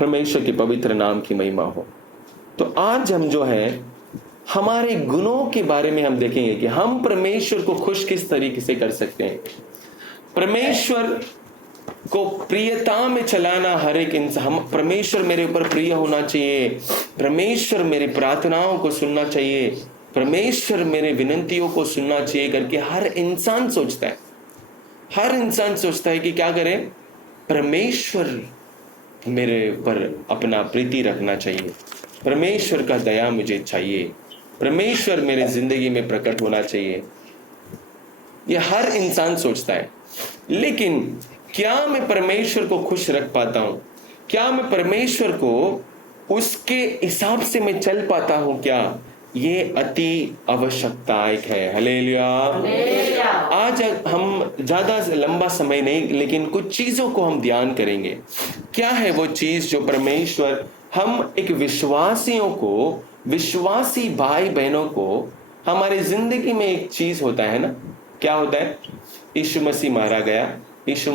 परमेश्वर के पवित्र नाम की महिमा हो। तो आज हम जो है हमारे गुणों के बारे में हम देखेंगे कि हम परमेश्वर को खुश किस तरीके से कर सकते हैं। परमेश्वर को प्रियता में चलाना हर एक इंसान, हम परमेश्वर मेरे ऊपर प्रिय होना चाहिए, परमेश्वर मेरी प्रार्थनाओं को सुनना चाहिए, परमेश्वर मेरे विनंतियों को सुनना चाहिए करके हर इंसान सोचता है। हर इंसान सोचता है कि क्या करें, परमेश्वर मेरे पर अपना प्रीति रखना चाहिए, परमेश्वर का दया मुझे चाहिए, परमेश्वर मेरे जिंदगी में प्रकट होना चाहिए। ये हर इंसान सोचता है। लेकिन क्या मैं परमेश्वर को खुश रख पाता हूं? क्या मैं परमेश्वर को उसके हिसाब से मैं चल पाता हूं? क्या ये अति आवश्यकतायक है। हालेलुया। आज हम ज्यादा लंबा समय नहीं, लेकिन कुछ चीजों को हम ध्यान करेंगे। क्या है वो चीज जो परमेश्वर, हम एक विश्वासियों को, विश्वासी भाई बहनों को, हमारे जिंदगी में एक चीज होता है ना, क्या होता है? यीशु मसीह मारा गया, यीशु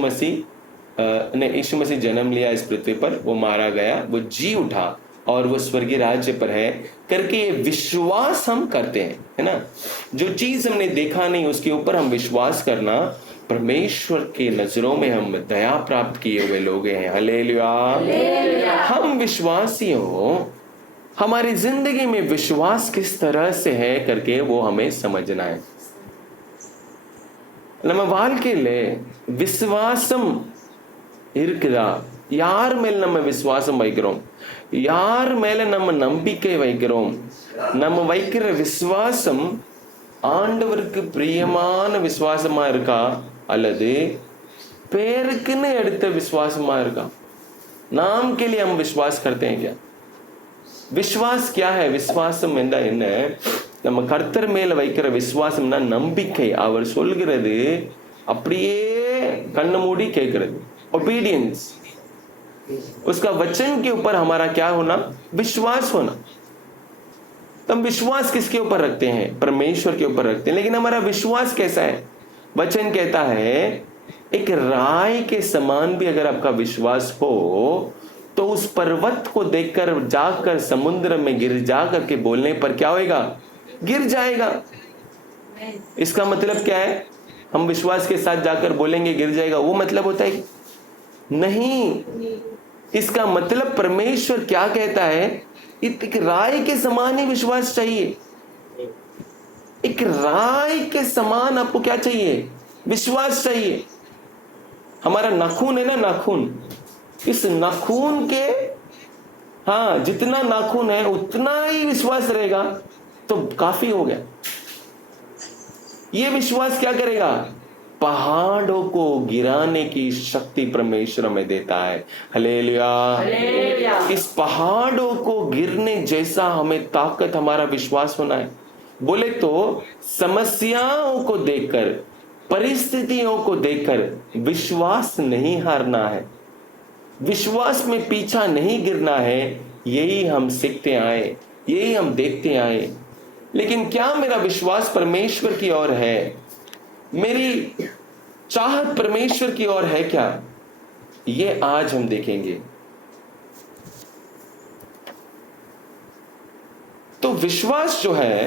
मसीह जन्म लिया इस पृथ्वी पर, वो मारा गया, वो जी उठा और वो स्वर्गीय राज्य पर है करके ये विश्वास हम करते हैं, है ना। जो चीज हमने देखा नहीं उसके ऊपर हम विश्वास करना, परमेश्वर के नजरों में हम दया प्राप्त किए हुए लोग हैं। हालेलुया। हम विश्वासी हो, हमारी जिंदगी में विश्वास किस तरह से है करके वो हमें समझना है। நம்ம வாழ்க்கையில விசுவாசம் இருக்குதா? யார் மேல் நம்ம விசுவாசம் வைக்கிறோம்? யார் மேல நம்ம நம்பிக்கை வைக்கிறோம்? நம்ம வைக்கிற விசுவாசம் ஆண்டவருக்கு பிரியமான விசுவாசமா இருக்கா அல்லது பேருக்குன்னு எடுத்த விசுவாசமா இருக்கா? नाम के लिए हम विश्वास करते हैं क्या? விசுவாஸ் क्या है? விசுவாசம் என்றா என்ன? நம்ம கர்த்தர் மேல வைக்கிற விசுவாசம்னா நம்பிக்கை, அவர் சொல்கிறது அப்படியே கண்ணு மூடி கேட்கிறது, ओबीडियंस, उसका वचन के ऊपर हमारा क्या होना? विश्वास होना। तो हम विश्वास किसके ऊपर रखते हैं? परमेश्वर के ऊपर रखते हैं। लेकिन हमारा विश्वास कैसा है? वचन कहता है एक राई के समान भी अगर आपका विश्वास हो तो उस पर्वत को देखकर जाकर समुद्र में गिर जा करके बोलने पर क्या होएगा? गिर जाएगा। इसका मतलब क्या है? हम विश्वास के साथ जाकर बोलेंगे गिर जाएगा, वो मतलब होता है नहीं। इसका मतलब परमेश्वर क्या कहता है? एक राई के समान ही विश्वास चाहिए। एक राई के समान आपको क्या चाहिए? विश्वास चाहिए। हमारा नाखून है ना, नाखून, इस नाखून के, हाँ, जितना नाखून है उतना ही विश्वास रहेगा तो काफी हो गया। ये विश्वास क्या करेगा? पहाड़ों को गिराने की शक्ति परमेश्वर में देता है। हालेलुया। इस पहाड़ों को गिरने जैसा हमें ताकत, हमारा विश्वास होना है। बोले तो समस्याओं को देखकर, परिस्थितियों को देखकर विश्वास नहीं हारना है, विश्वास में पीछा नहीं गिरना है। यही हम सीखते आए, यही हम देखते आए। लेकिन क्या मेरा विश्वास परमेश्वर की ओर है? मेरी चाहत परमेश्वर की ओर है क्या? ये आज हम देखेंगे। तो विश्वास जो है,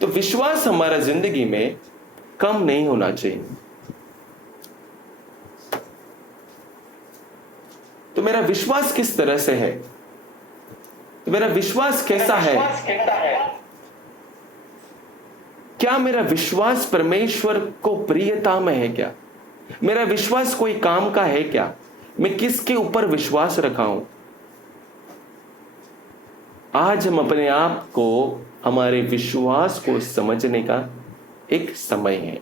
तो विश्वास हमारा जिंदगी में कम नहीं होना चाहिए। तो मेरा विश्वास किस तरह से है? तो मेरा विश्वास कैसा है? क्या मेरा विश्वास परमेश्वर को प्रियता में है क्या? मेरा विश्वास कोई काम का है क्या? मैं किसके ऊपर विश्वास रखा हूं? आज हम अपने आप को, हमारे विश्वास को समझने का एक समय है।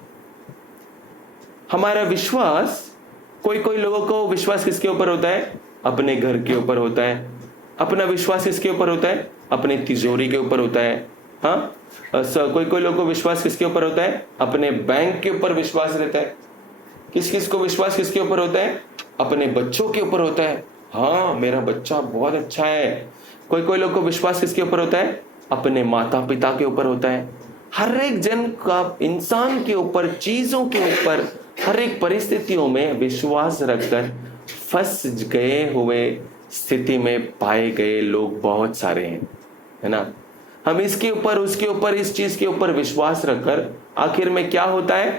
हमारा विश्वास, कोई लोगों को विश्वास किसके ऊपर होता है? अपने घर के ऊपर होता है। अपना विश्वास किसके ऊपर होता है? अपने तिजोरी के ऊपर होता है। हाँ, कोई लोगों को विश्वास किसके ऊपर होता है? अपने बैंक के ऊपर विश्वास रहता है। किस को विश्वास किसके ऊपर होता है? अपने बच्चों के ऊपर होता है। हाँ, मेरा बच्चा बहुत अच्छा है। कोई लोग को विश्वास किसके ऊपर होता है? अपने माता पिता के ऊपर होता है। हर एक जन का, इंसान के ऊपर, चीजों के ऊपर, हर एक परिस्थितियों में विश्वास रखकर फंस गए हुए स्थिति में पाए गए लोग बहुत सारे हैं, है ना। हम इसके ऊपर उसके ऊपर इस चीज के ऊपर विश्वास रखकर आखिर में क्या होता है,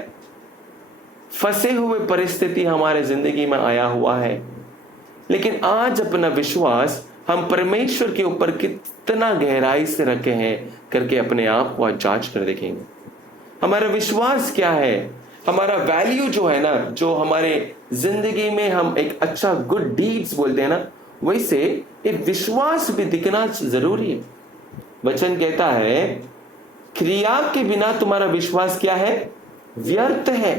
फंसे हुए परिस्थिति हमारे जिंदगी में आया हुआ है। लेकिन आज अपना विश्वास हम परमेश्वर के ऊपर कितना गहराई से रखे हैं करके अपने आप को आज जांच कर देखेंगे। हमारा विश्वास क्या है, हमारा वैल्यू जो है ना, जो हमारे जिंदगी में हम एक अच्छा गुड डीड्स बोलते हैं ना, वैसे एक विश्वास भी दिखना जरूरी है। वचन कहता है क्रिया के बिना तुम्हारा विश्वास क्या है, व्यर्थ है।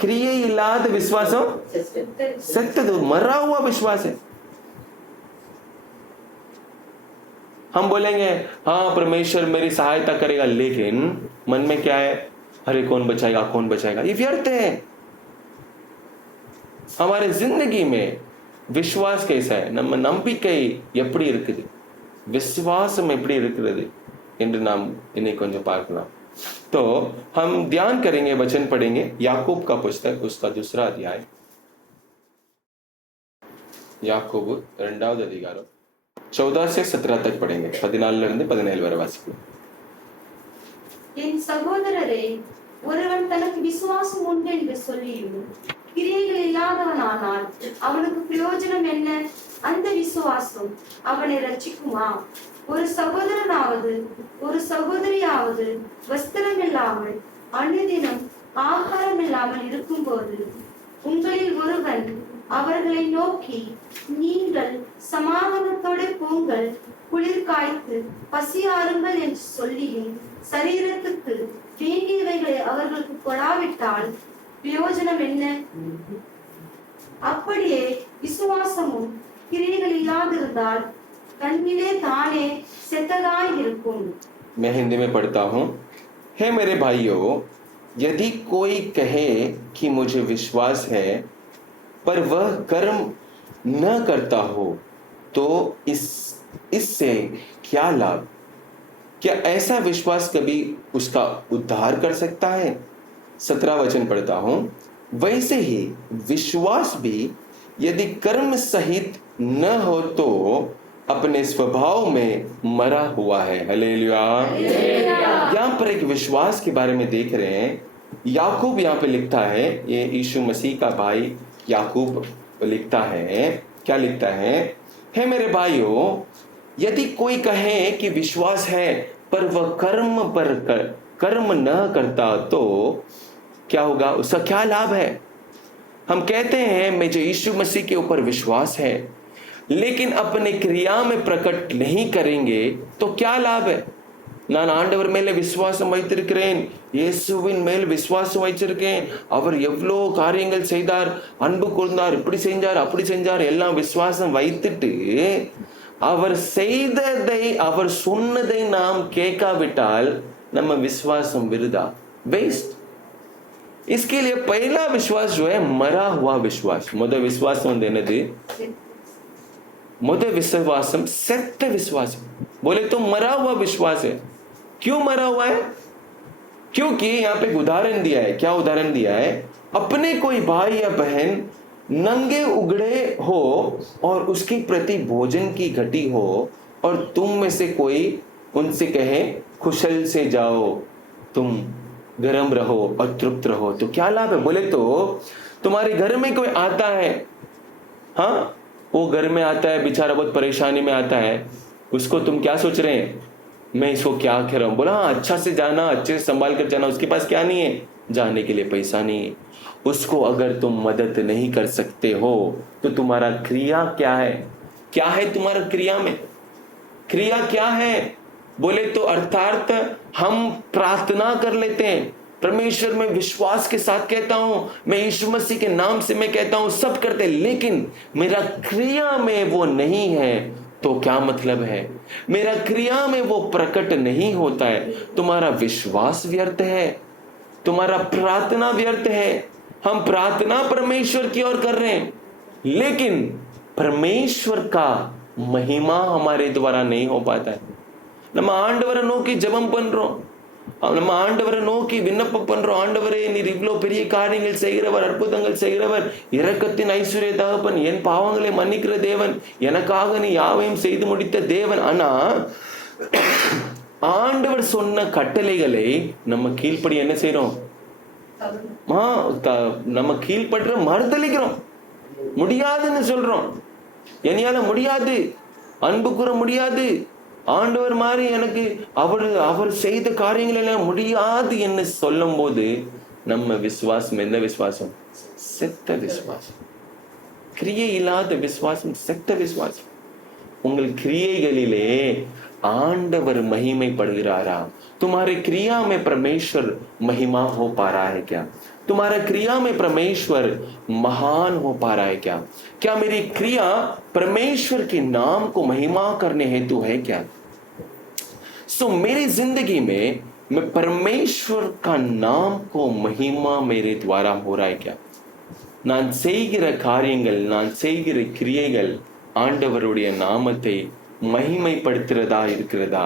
क्रिया इलाद विश्वासों सत्य, तो मरा हुआ विश्वास है। हम बोलेंगे हाँ परमेश्वर मेरी सहायता करेगा, लेकिन मन में क्या है, अरे कौन बचाएगा कौन बचाएगा, ये व्यर्थ है। हमारे जिंदगी में विश्वास कैसा है, நம்ம நம்பிக்கை எப்படி இருக்குது, விசுவாசம் எப்படி இருக்கிறது என்று நாம் இன்னைக்கு கொஞ்சம் பார்க்கலாம்। तो हम ध्यान करेंगे, वचन पढ़ेंगे याकूब का पुस्तक उसका 2 अध्याय, याकूब 2வது அதிகாரம் 14 से 17 तक पढ़ेंगे। 14 இருந்து 17 வரை வாசிக்கலாம்। என் சகோதரரே, ஒருவன் தனக்கு விசுவாசம் உண்டு என்று சொல்லியும் கிரியைகள் இல்லாதவனானால் அவனுக்கு பிரயோஜனம் என்ன? அந்த விசுவாசம் அவனை ரட்சிக்குமா? ஒரு சகோதரனாவது ஒரு சகோதரியாவது வஸ்திரம் இல்லாமல் அனுதினம் ஆகாரம் இல்லாமல் இருக்கும்போது உங்களில் ஒருவன் அவர்களை நோக்கி, நீங்கள் சமாதானத்தோடு போங்கள், குளிர் காய்த்து பசியாருங்கள் என்று சொல்லியும் சரீரத்துக்கு வேண்டியவைகளை அவர்களுக்கு கொடாவிட்டால் பிரயோஜனம் என்ன? அப்படியே விசுவாசமும் கிரியைகள் இல்லாதிருந்தால் तन्मिले ताने सेतदाई हिरकुम। मैं हिंदी में पढ़ता हूँ। हे मेरे भाइयों, यदि कोई कहे कि मुझे विश्वास है पर वह कर्म न करता हो तो इससे क्या लाभ? क्या ऐसा विश्वास कभी उसका उद्धार कर सकता है? 17 वचन पढ़ता हूँ। वैसे ही विश्वास भी यदि कर्म सहित न हो तो अपने स्वभाव में मरा हुआ है। हालेलुया। यहाँ पर एक विश्वास के बारे में देख रहे हैं। याकूब यहाँ पे लिखता है, ये यीशु मसीह का भाई याकूब लिखता है, क्या लिखता है? हे मेरे भाइयों, यदि कोई कहे कि विश्वास है पर वह कर्म न करता तो क्या होगा, उसका क्या लाभ है? हम कहते हैं मुझे यीशु मसीह के ऊपर विश्वास है, लेकिन अपने क्रिया में प्रकट नहीं करेंगे तो क्या लाभ है? நான் ஆண்டவர் மேலே விசுவாசம் வைத்திருக்கிறேன், இயேசுவின் மேல் விசுவாசம் வைத்திருக்கேன், அவர் எவ்வளோ காரியங்கள் செய்தார், அன்பு கூர்ந்தார், இப்படி செஞ்சார் அப்படி செஞ்சார், எல்லாம் விசுவாசம் வைத்துட்டு அவர் செய்ததை அவர் சொன்னதை நாம் கேட்காவிட்டால் நம்ம விசுவாசம் விருதா, वेस्ट। इसके लिए पहला विश्वास जो है मरा हुआ विश्वास। मुद विश्वासम என்னது? मुद विश्वासम सत्य विश्वास। बोले तो मरा हुआ विश्वास है। क्यों मरा हुआ है? क्योंकि यहाँ पे उदाहरण दिया है। क्या उदाहरण दिया है? अपने कोई भाई या बहन नंगे उगड़े हो और उसके प्रति भोजन की घटी हो और तुम में से कोई उनसे कहे कुशल से जाओ, तुम गर्म रहो और तृप्त रहो, तो क्या लाभ है? बोले तो तुम्हारे घर में कोई आता है, हाँ वो घर में आता है, बेचारा बहुत परेशानी में आता है, उसको तुम क्या सोच रहे हैं, मैं इसको क्या कह रहा हूँ? बोला हाँ अच्छा से जाना, अच्छे से संभाल कर जाना, उसके पास क्या नहीं है, जाने के लिए पैसा नहीं है। उसको अगर तुम मदद नहीं कर सकते हो तो तुम्हारा क्रिया क्या है? क्या है तुम्हारा क्रिया में? क्रिया क्या है? बोले तो अर्थात हम प्रार्थना कर लेते हैं, परमेश्वर में विश्वास के साथ कहता हूं, मैं यीशु मसीह के नाम से मैं कहता हूं, सब करते, लेकिन मेरा क्रिया में वो नहीं है तो क्या मतलब है? मेरा क्रिया में वो प्रकट नहीं होता है, तुम्हारा विश्वास व्यर्थ है, तुम्हारा प्रार्थना व्यर्थ है। हम प्रार्थना परमेश्वर की ओर कर रहे हैं, लेकिन परमेश्वर का महिमा हमारे द्वारा नहीं हो पाता है। நம்ம ஆண்டவரை நோக்கி ஜெபம் பண்றோம், நம்ம ஆண்டவரை நோக்கி விண்ணப்பம் பண்றோம். ஆண்டவரே, நீர் இவ்வளவு பெரிய காரியங்கள் செய்கிறவர், அற்புதங்கள் செய்கிறவர், இரக்கத்தின் ஐஸ்வர்ய தகப்பன், என் பாவங்களை மன்னிக்கிற தேவன், எனக்காக நீ யாவையும் செய்து முடித்த தேவன். ஆனா ஆண்டவர் சொன்ன கட்டளைகளை நம்ம கீழ்ப்படி என்ன செய்யறோம்? நம்ம கீழ்பற்ற மறுதளிக்கிறோம். முடியாதுன்னு சொல்றோம். என்னால முடியாது, அன்பு கூற முடியாது, ஆண்டவர் மாதிரி எனக்கு அவர் செய்த காரியங்கள் எல்லாம் முடியாது என்று சொல்லும் போது நம்ம விசுவாசம் என்ன விசுவாசம்? செத்த விசுவாசம். கிரியை இல்லாத விசுவாசம் செத்த விசுவாசம். உங்கள் கிரியைகளிலே आंडवर महिमा पड़ेगा। तुम्हारे क्रिया में परमेश्वर महिमा हो पा रहा है क्या? तुम्हारा क्रिया में परमेश्वर महान हो पा रहा है क्या? क्या मेरी क्रिया परमेश्वर के नाम को महिमा करने हेतु है क्या? मेरी जिंदगी में मैं परमेश्वर का नाम को महिमा मेरे द्वारा हो रहा है क्या? நான் செய்கிற காரியங்கள், நான் செய்கிற கிரியைகள் ஆண்டவருடைய நாமத்தை महिமைப்படுத்துறதா இருக்கிறதா?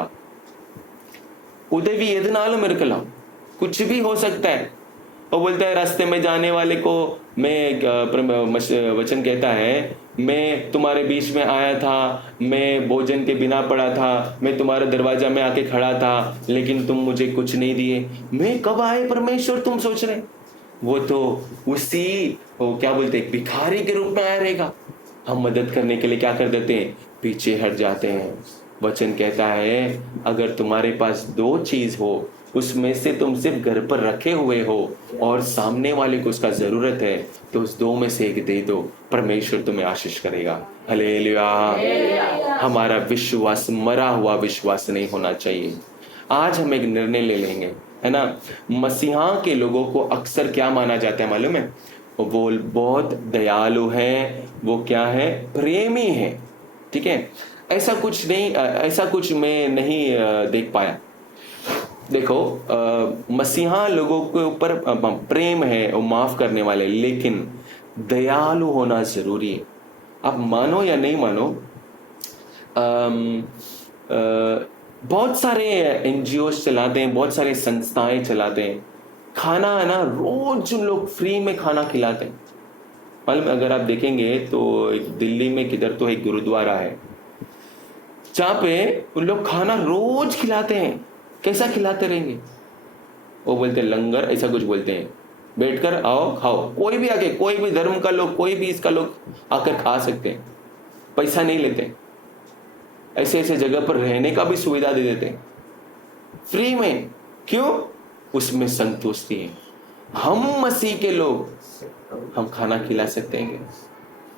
उदवी எதுனாலும் இருக்கலாம், कुछ भी हो सकता है। वो बोलता है रास्ते में जाने वाले को मैं वचन कहता है, मैं तुम्हारे बीच में आया था, मैं भोजन के बिना पड़ा था, मैं तुम्हारे दरवाजा में आके खड़ा था, लेकिन तुम मुझे कुछ नहीं दिए। मैं कब आए परमेश्वर, तुम सोच रहे? वो तो उसी वो क्या बोलते हैं, भिखारी के रूप में आया रहेगा। हम मदद करने के लिए क्या कर देते हैं, पीछे हट जाते हैं। वचन कहता है अगर तुम्हारे पास 2 चीज हो, उसमें से तुम सिर्फ घर पर रखे हुए हो और सामने वाले को उसका जरूरत है, तो उस 2 में से एक दे दो, परमेश्वर तुम्हें आशीष करेगा। हालेलुया। हमारा विश्वास मरा हुआ विश्वास नहीं होना चाहिए। आज हम एक निर्णय ले लेंगे, है ना। मसीहा के लोगों को अक्सर क्या माना जाता है मालूम है? वो बहुत दयालु है, वो क्या है, प्रेमी है। ठीक है, ऐसा कुछ नहीं, ऐसा कुछ मैं नहीं देख पाया। देखो मसीहा लोगों के ऊपर प्रेम है, वो माफ करने वाले, लेकिन दयालु होना जरूरी है। आप मानो या नहीं मानो, बहुत सारे एनजीओ चलाते हैं, बहुत सारे संस्थाएं चलाते हैं, खाना है ना रोज उन लोग फ्री में खाना खिलाते हैं। मालूम, अगर आप देखेंगे तो दिल्ली में किधर तो एक गुरुद्वारा है जहाँ पे उन लोग खाना रोज खिलाते हैं। कैसा खिलाते रहेंगे? वो बोलते हैं लंगर, ऐसा कुछ बोलते हैं, बैठकर आओ खाओ, कोई भी आके, कोई भी धर्म का लोग, कोई भी इसका लोग आकर खा सकते हैं, पैसा नहीं लेते। ऐसे ऐसे जगह पर रहने का भी सुविधा दे देते हैं फ्री में। क्यों? उसमें संतुष्टि है। हम मसीह के लोग हम खाना खिला सकते हैं।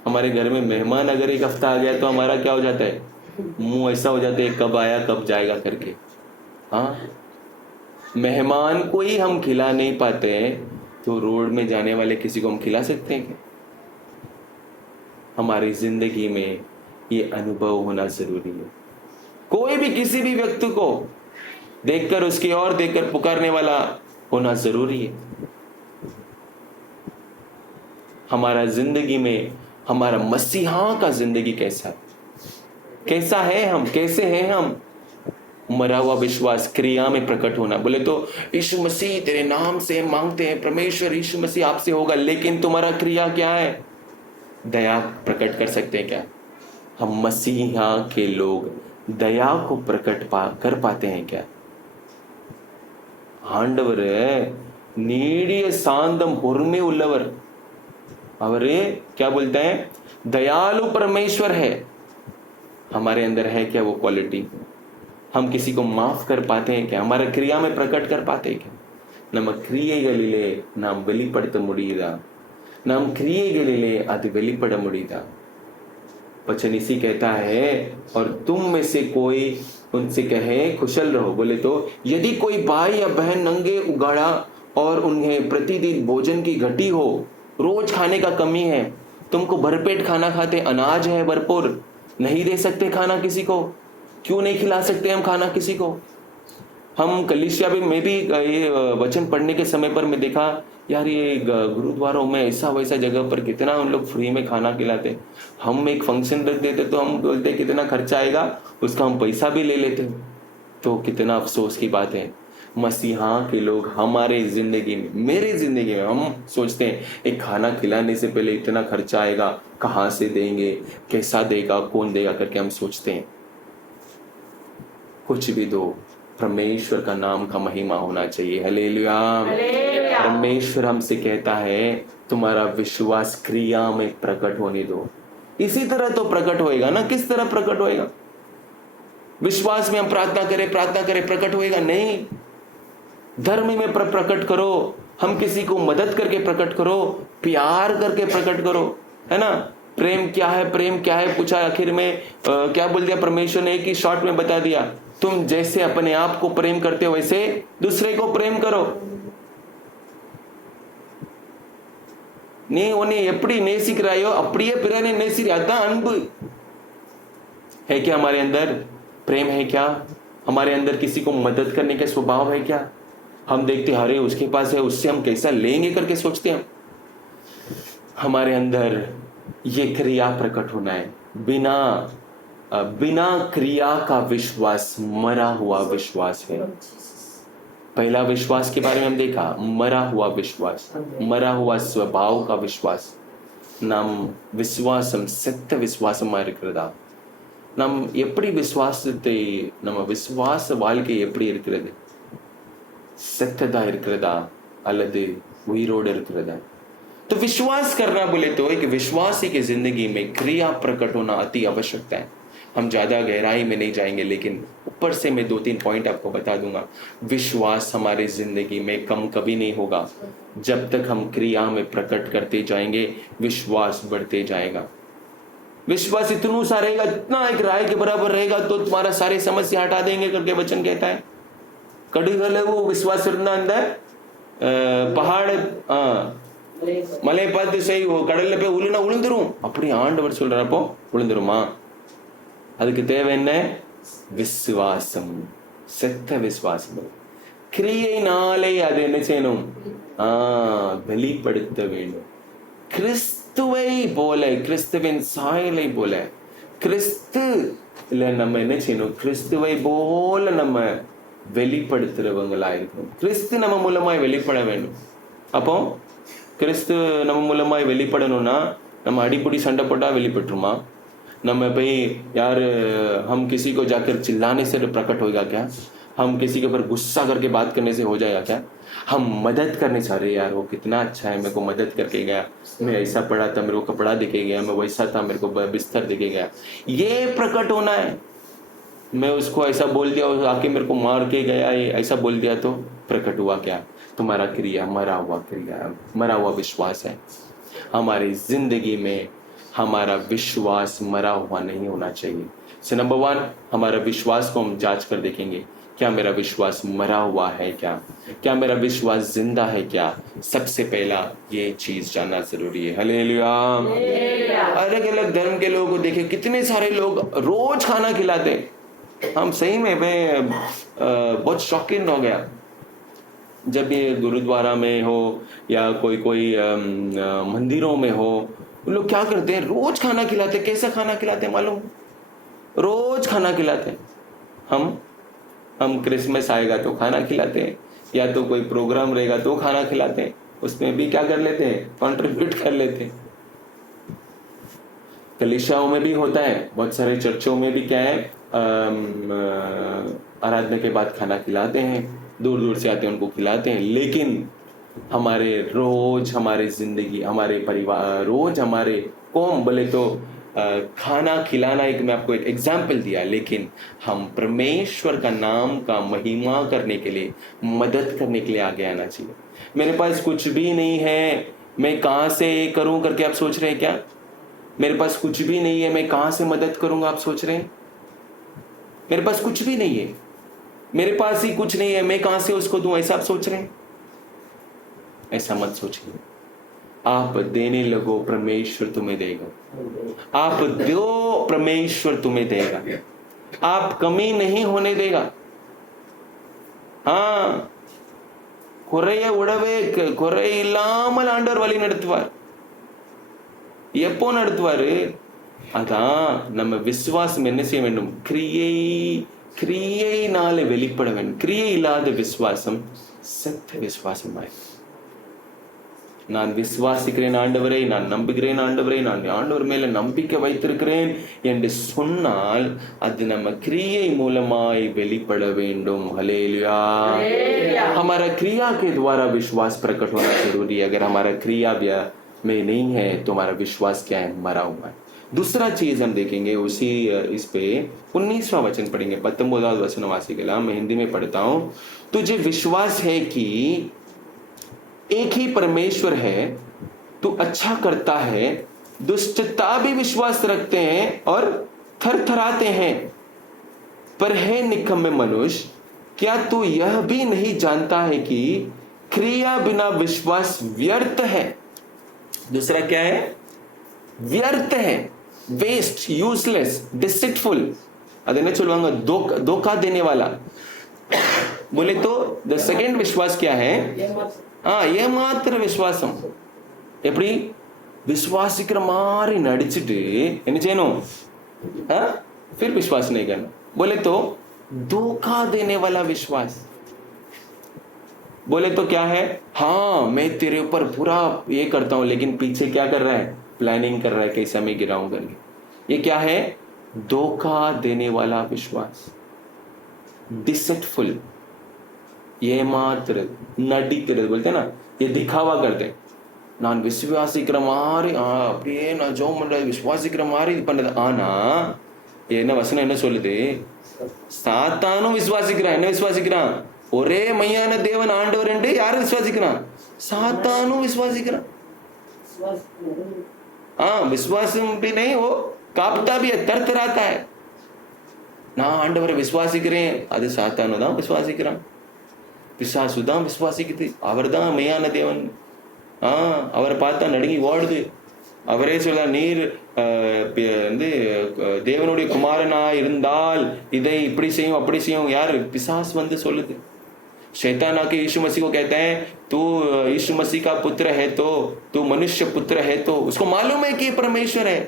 हमारे घर में मेहमान अगर एक हफ्ता आ गया तो हमारा क्या हो जाता है, मुंह ऐसा हो जाता है कब आया कब जाएगा करके। हाँ, मेहमान को ही हम खिला नहीं पाते हैं, तो रोड में जाने वाले किसी को हम खिला सकते हैं क्या? हमारी जिंदगी में ये अनुभव होना जरूरी है। कोई भी किसी भी व्यक्ति को देखकर उसकी ओर देखकर पुकारने वाला होना जरूरी है। हमारा जिंदगी में, हमारा मसीहा का जिंदगी कैसा है, कैसा है हम, कैसे हैं हम? मरा हुआ विश्वास क्रिया में प्रकट होना। बोले तो यीशु मसीह तेरे नाम से मांगते हैं, परमेश्वर यीशु मसीह आपसे होगा, लेकिन तुम्हारा क्रिया क्या है? दया प्रकट कर सकते हैं क्या? हम मसीहा के लोग दया को प्रकट कर पाते हैं क्या? ஆண்டவர் நீடிய சாந்தம் பொறுமை உள்ளவர்। அவரே क्या बोलते हैं, दयालु परमेश्वर है। हमारे अंदर है क्या वो क्वालिटी? हम किसी को माफ कर पाते हैं क्या? हमारा क्रिया में प्रकट कर पाते हैं क्या? நம்ம கிரியைகளிலே நாம் வெளிப்படுத்த முடியுதா? நாம் கிரியைகளிலே அது வெளிப்பட முடியுதா? वचन इसी कहता है, और तुम में से कोई उनसे कहे कुशल रहो। बोले तो यदि कोई भाई या बहन नंगे उगाड़ा और उन्हें प्रतिदिन भोजन की घटी हो, रोज खाने का कमी है, तुमको भरपेट खाना खाते, अनाज है भरपूर, नहीं दे सकते खाना किसी को? क्यों नहीं खिला सकते हम खाना किसी को? हम कलीसिया में भी ये वचन पढ़ने के समय पर मैं देखा, यार ये गुरुद्वारों में ऐसा वैसा जगह पर कितना उन लोग फ्री में खाना खिलाते। हम एक फंक्शन रख देते तो हम बोलते कितना खर्चा आएगा, उसका हम पैसा भी ले लेते। तो कितना अफसोस की बात है। मसीहा के लोग हमारे जिंदगी में, मेरे जिंदगी में, हम सोचते हैं एक खाना खिलाने से पहले इतना खर्चा आएगा, कहाँ से देंगे, कैसा देगा, कौन देगा करके हम सोचते हैं। कुछ भी दो, परमेश्वर का नाम का महिमा होना चाहिए। हालेलुया। परमेश्वर हमसे कहता है तुम्हारा विश्वास क्रिया में प्रकट होने दो। इसी तरह तो प्रकट होएगा ना। किस तरह प्रकट होएगा? विश्वास में हम प्रार्थना करें प्रकट होएगा? नहीं। धर्म में प्रकट करो, हम किसी को मदद करके प्रकट करो, प्यार करके प्रकट करो, है ना। प्रेम क्या है पूछा, आखिर में क्या बोल दिया परमेश्वर ने? एक ही शॉर्ट में बता दिया, तुम जैसे अपने आप को प्रेम करते हो वैसे दूसरे को प्रेम करो। நீ உன்னை எப்படி நேசிக்கிறாயோ அப்படியே பிறனை நேசி। அதான் அன்பு। है क्या हमारे अंदर? प्रेम है क्या हमारे अंदर? किसी को मदद करने का स्वभाव है क्या? हम देखते अरे उसके पास है, उससे हम कैसा लेंगे करके सोचते हैं। हमारे अंदर ये क्रिया प्रकट होना है। बिना क्रिया का विश्वास मरा हुआ विश्वास है। पहला विश्वास के बारे में हम देखा, मरा हुआ विश्वास, मरा हुआ स्वभाव का विश्वास। நாம் விசுவாசம், செத்த விசுவாசமா இருக்கிறதா? நாம் எப்படி விசுவாசத்தை, நம்ம விசுவாச வாழ்க்கை எப்படி இருக்கிறது? செத்ததா இருக்கிறதா அல்லது उइरोड இருக்கிறதா? तो विश्वास करना बोले तो एक विश्वासी की जिंदगी में क्रिया प्रकट होना अति आवश्यकता है। हम ज्यादा गहराई में नहीं जाएंगे, लेकिन ऊपर से मैं 2-3 पॉइंट आपको बता दूंगा। विश्वास हमारी जिंदगी में कम कभी नहीं होगा। जब तक हम क्रिया में प्रकट करते जाएंगे, विश्वास बढ़ते जाएगा। विश्वास इतना सा रहेगा, इतना एक राय के बराबर रहेगा, तो तुम्हारा सारी समस्या हटा देंगे करके वचन कहता है। कड़ी गले वो विश्वास अंदर पहाड़ மலை பார்த்து செய்வோம், கடல்ல போய் உழுனா உளுந்துரும் அப்படி ஆண்டவர் சொல்றப்போ உளுந்துருமா? அதுக்கு தேவை என்ன? விசுவாசம், செத்த விசுவாசம். கிரியையினாலே அது என்ன செய்யணும்? வெளிப்படுத்த வேண்டும். கிறிஸ்துவை போல, கிறிஸ்துவின் சாயலை போல, கிறிஸ்து இல்ல நம்ம என்ன செய்யணும்? கிறிஸ்துவை போல நம்ம வெளிப்படுத்துறவங்களா இருக்கணும். கிறிஸ்து நம்ம மூலமாய் வெளிப்பட வேண்டும். அப்போ கிறிஸ்து நம்ம மூலமாய் வெளிப்படணும்னா நம்ம அடிப்படி சண்டை போட்டா வெளிப்பட்டுருமா? நம்ம போய் यार हम किसी को जाकर चिल्लाने से प्रकट होगा क्या? हम किसी के ऊपर गुस्सा करके बात करने से हो जाएगा क्या? हम मदद करने से, अरे यार वो कितना अच्छा है, मेरे को मदद करके गया, मैं ऐसा पढ़ा था मेरे को कपड़ा दिखे गया, मैं वैसा था मेरे को बिस्तर दिखे गया, ये प्रकट होना है। मैं उसको ऐसा बोल दिया, आके मेरे को मार के गया, ऐसा बोल दिया, तो प्रकट हुआ क्या? तुम्हारा क्रिया मरा हुआ विश्वास है। हमारी जिंदगी में हमारा विश्वास मरा हुआ नहीं होना चाहिए। सो नंबर 1, हमारा विश्वास को हम जांच कर देखेंगे, क्या मेरा विश्वास मरा हुआ है क्या? क्या मेरा विश्वास जिंदा है क्या? सबसे पहला ये चीज जानना जरूरी है। हालेलुया। अलग अलग धर्म के लोगों को देखे, कितने सारे लोग रोज खाना खिलाते। हम सही में मैं बहुत शॉकिंग हो गया जब ये गुरुद्वारा में हो या कोई मंदिरों में हो, उन लोग क्या करते हैं? रोज खाना खिलाते। कैसा खाना खिलाते हैं मालूम? रोज खाना खिलाते हैं। हम क्रिसमस आएगा तो खाना खिलाते हैं, या तो कोई प्रोग्राम रहेगा तो खाना खिलाते हैं, उसमें भी क्या कर लेते हैं? कंट्रीब्यूट कर लेते हैं। कलीसियाओं में भी होता है, बहुत सारे चर्चों में भी क्या है, आराधना के बाद खाना खिलाते हैं, दूर दूर से आते हैं उनको खिलाते हैं। लेकिन हमारे रोज, हमारे जिंदगी, हमारे परिवार, रोज हमारे कौम बोले तो खाना खिलाना, एक मैं आपको एक एग्जाम्पल दिया, लेकिन हम परमेश्वर का नाम का महिमा करने के लिए, मदद करने के लिए आगे आना चाहिए। मेरे पास कुछ भी नहीं है, मैं कहाँ से करूं करके आप सोच रहे हैं क्या? मेरे पास कुछ भी नहीं है, मैं कहाँ से मदद करूंगा आप सोच रहे हैं? मेरे पास कुछ भी नहीं है, मेरे पास ही कुछ नहीं है, मैं कहां से उसको दूं, ऐसा आप सोच रहे हैं? ऐसा मत सोचिए। आप देने लगो, परमेश्वर तुम्हें देगा। आप दो, परमेश्वर तुम्हें देगा। आप कमी नहीं होने देगा। குறைய உடவே குறை இல்லாமல் ஆண்டவர் வழி நடத்துவார். எப்போ நடத்துவாரு? அதான் நம்ம விசுவாசம் என்ன செய்ய வேண்டும்? கிரியை கிரியையினாலே வெளிப்பட வேண்டும். கிரியை இல்லாத விசுவாசம் செத்த விசுவாசமாய். நான் விசுவாசிக்கிறேன் ஆண்டவரை, நான் நம்புகிறேன் ஆண்டவரை, நான் ஆண்டவர் மேல நம்பிக்கை வைத்திருக்கிறேன் என்று சொன்னால் அது நம்ம கிரியை மூலமாய் வெளிப்பட வேண்டும். हालेलुया. हमारा क्रिया के द्वारा विश्वास प्रकट होना जरूरी है. अगर हमारा क्रिया में नहीं है तो हमारा विश्वास क्या है? मरा हुआ है. दूसरा चीज हम देखेंगे उसी इस पे 19वां वचन पढ़ेंगे. 19वां वचन वासिकेला, मैं हिंदी में पढ़ता हूं. तुझे विश्वास है कि एक ही परमेश्वर है, तू अच्छा करता है, दुष्टता भी विश्वास रखते हैं और थरथराते हैं. पर है निकम्मे मनुष्य, क्या तू यह भी नहीं जानता है कि क्रिया बिना विश्वास व्यर्थ है? दूसरा क्या है? व्यर्थ है, वेस्ट, यूजलेस, डिसिटफुल. अदेना चलवांगा धोखा देने वाला. बोले तो द सेकेंड विश्वास क्या है? ஏமாத்திர விசுவாசம். எப்படி? விசுவாசிக்கிற மாதிரி நடிச்சிட்டு என்ன செய்யணும்? फिर विश्वास नहीं करना. बोले तो धोखा देने वाला विश्वास. बोले तो क्या है? हाँ मैं तेरे ऊपर पूरा ये करता हूं, लेकिन पीछे क्या कर रहा है? प्लानिंग कर रहा है कैसे मैं गिराऊं करके. ये क्या है? धोखा देने वाला विश्वास. डिसेटफुल, ஏமாத்துறது, நடிக்கிறது. बोलते ना, ये दिखावा करते. நான் விசுவாசிக்கிற மாதிரி அப்படியே நான் ஜெபம் பண்றது விசுவாசிக்கிற மாதிரி இது பண்றது. ஆனா என்ன வசனம் என்ன சொல்லுது? சாத்தானும் விசுவாசிக்கிறான். என்ன விசுவாசிக்கிறான்? ஒரே மையான தேவன் ஆண்டவர் என்று யாரு விசுவாசிக்கிறான்? சாத்தானும் விசுவாசிக்கிறான். விசுவாசம் भी नहीं, वो कांपता भी है, तरतराता है. நான் ஆண்டவரை விசுவாசிக்கிறேன், அது சாத்தானும் தான் விசுவாசிக்கிறான். பிசாசு தான் விசுவாசிக்குது. அவர் தான் மெய்யான தேவன். அவரை பார்த்தா நடுங்கி ஓடுது. அவரே சொல்ல, நீர் வந்து தேவனுடைய குமாரனா இருந்தால் இதை இப்படி செய்யும் அப்படி செய்யும். யாரு? பிசாசு வந்து சொல்லுது. शैतान आके यीशु मसीह को कहते हैं, तू यीशु मसीह का पुत्र है तो, तू मनुष्य पुत्र है तो. उसको मालूम है कि परमेश्वर है.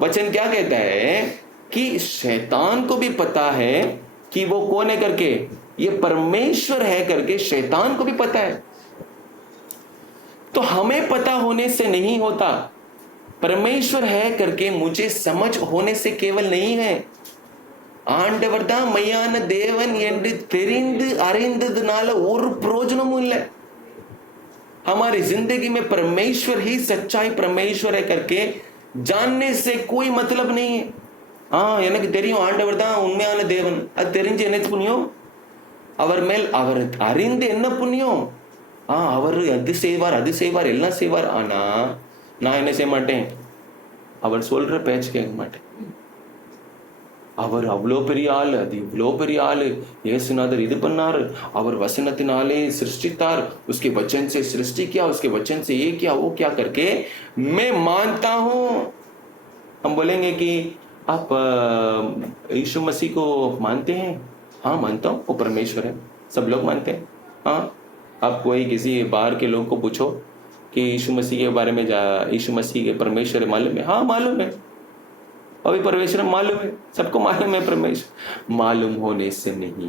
वचन क्या कहता है कि शैतान को भी पता है कि वो कौन है करके, ये परमेश्वर है करके शैतान को भी पता है. तो हमें पता होने से नहीं होता, परमेश्वर है करके मुझे समझ होने से केवल नहीं है. ஆண்டவர் தான் மையான தேவன் என்று தெரிந்து அறிந்ததுனால ஒரு பிரயோஜனமும் இல்லை. हमारी जिंदगी में परमेश्वर ही सच्चाई परमेश्वर है करके जानने से कोई मतलब नहीं है. எனக்கு தெரியும் ஆண்டவர் தான் உண்மையான தேவன், அது தெரிஞ்சு என்ன புண்ணியம்? அவர் மேல் அவர் அறிந்து என்ன புண்ணியம்? அவர் அது செய்வார் அது செய்வார் எல்லாம் செய்வார். ஆனா நான் என்ன செய்ய மாட்டேன்? அவர் சொல்ற பேச்சு கேட்க மாட்டேன். அவர் அவ்வளோ பெரிய ஆள், அது இவ்வளோ பெரிய ஆள், இயேசுநாதர் இது பண்ணார், அவர் वचनத்தினாலே सृष्टितार, उसके वचन से सृष्टि किया, उसके वचन से ये किया वो क्या करके मैं मानता हूँ. हम बोलेंगे कि आप यीशु मसीह को मानते हैं? हाँ मानता हूँ, वो परमेश्वर है. सब लोग मानते हैं. आप कोई किसी बाहर के लोग को पूछो कि यीशु मसीह के बारे में यीशु मसीह के परमेश्वर मालूम है? हाँ मालूम है. अभी परमेश्वर मालूम है, सबको मालूम है परमेश्वर. मालूम होने से नहीं,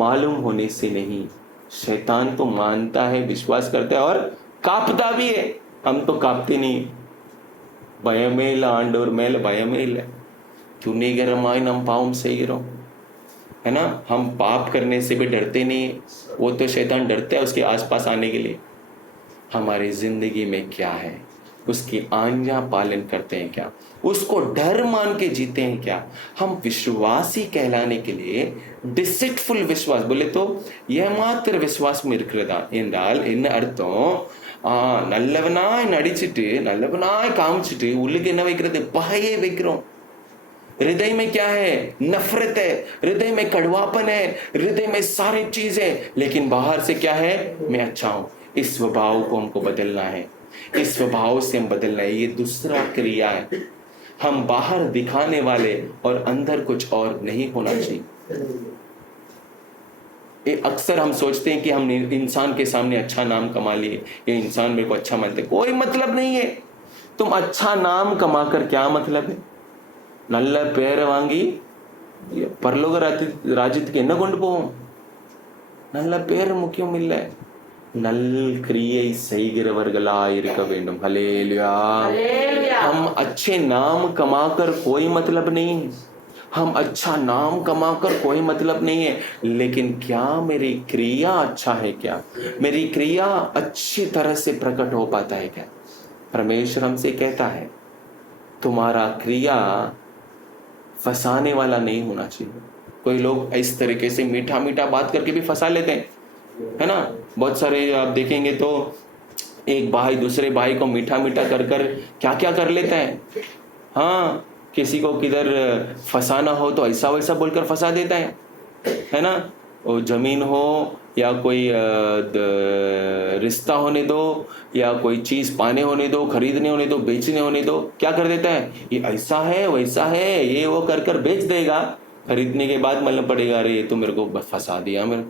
मालूम होने से नहीं. शैतान तो मानता है, विश्वास करता है और कांपता भी है. हम तो कांपते नहीं. பயமே இல்லை, ஆண்டவர் மேல பயமே இல்லை. துணிகரமாய் நம் பாவம் செய்கிறோம், है ना. हम पाप करने से भी डरते नहीं. वो तो शैतान डरता है उसके आसपास आने के लिए. हमारी जिंदगी में क्या है? उसकी आज्ञा पालन करते हैं क्या? उसको डर मान के जीते हैं क्या? हम विश्वासी कहलाने के लिए डिसिटफुल विश्वास. बोले तो ஏமாத்திர விசுவாசம் இருக்கிறதா என்றால் என்ன அர்த்தம்? நல்லவனாய் நடிச்சிட்டு நல்லவனாய் காமிச்சிட்டு உள்ளுக்கு என்ன வைக்கிறது? பகையை வைக்கிறோம். हृदय में क्या है? नफरत है. हृदय में कड़वापन है. हृदय में सारी चीज है, लेकिन बाहर से क्या है? मैं अच्छा हूं. इस स्वभाव को हमको बदलना है. इस स्वभाव से हम बदलना है. ये दूसरा क्रिया है. हम बाहर दिखाने वाले और अंदर कुछ और नहीं होना चाहिए. अक्सर हम सोचते हैं कि हम इंसान के सामने अच्छा नाम कमा लिए, ये इंसान मेरे को अच्छा मानते. कोई मतलब नहीं है. तुम अच्छा नाम कमाकर क्या मतलब है? நல்ல பேரை வாங்கி பரலோக ராஜ்யத்துக்கு என்ன கொண்டு போவோம்? நல்ல பேர் முக்கியம் இல்லை, நல் கிரியை செய்கிறவர்களாய் இருக்க வேண்டும். ஹல்லேலூயா. हम अच्छे नाम कमाकर कोई मतलब नहीं, हम अच्छा नाम कमाकर कोई मतलब नहीं है, लेकिन क्या मेरी क्रिया अच्छा है? क्या मेरी क्रिया अच्छी तरह से प्रकट हो पाता है? क्या परमेश्वर हमसे कहता है तुम्हारा क्रिया फंसाने वाला नहीं होना चाहिए। कोई लोग इस तरीके से मीठा मीठा बात करके भी फंसा लेते हैं, है ना। बहुत सारे आप देखेंगे तो एक भाई दूसरे भाई को मीठा मीठा कर कर क्या क्या कर लेता है। हाँ, किसी को किधर फंसाना हो तो ऐसा वैसा बोलकर फंसा देता है ना। वो जमीन हो या कोई रिश्ता होने दो या कोई चीज़ पाने होने दो, खरीदने होने दो, बेचने होने दो, क्या कर देता है, ये ऐसा है वैसा है, ये वो कर कर बेच देगा। खरीदने के बाद मालूम पड़ेगा अरे ये तो मेरे को फंसा दिया मेरे,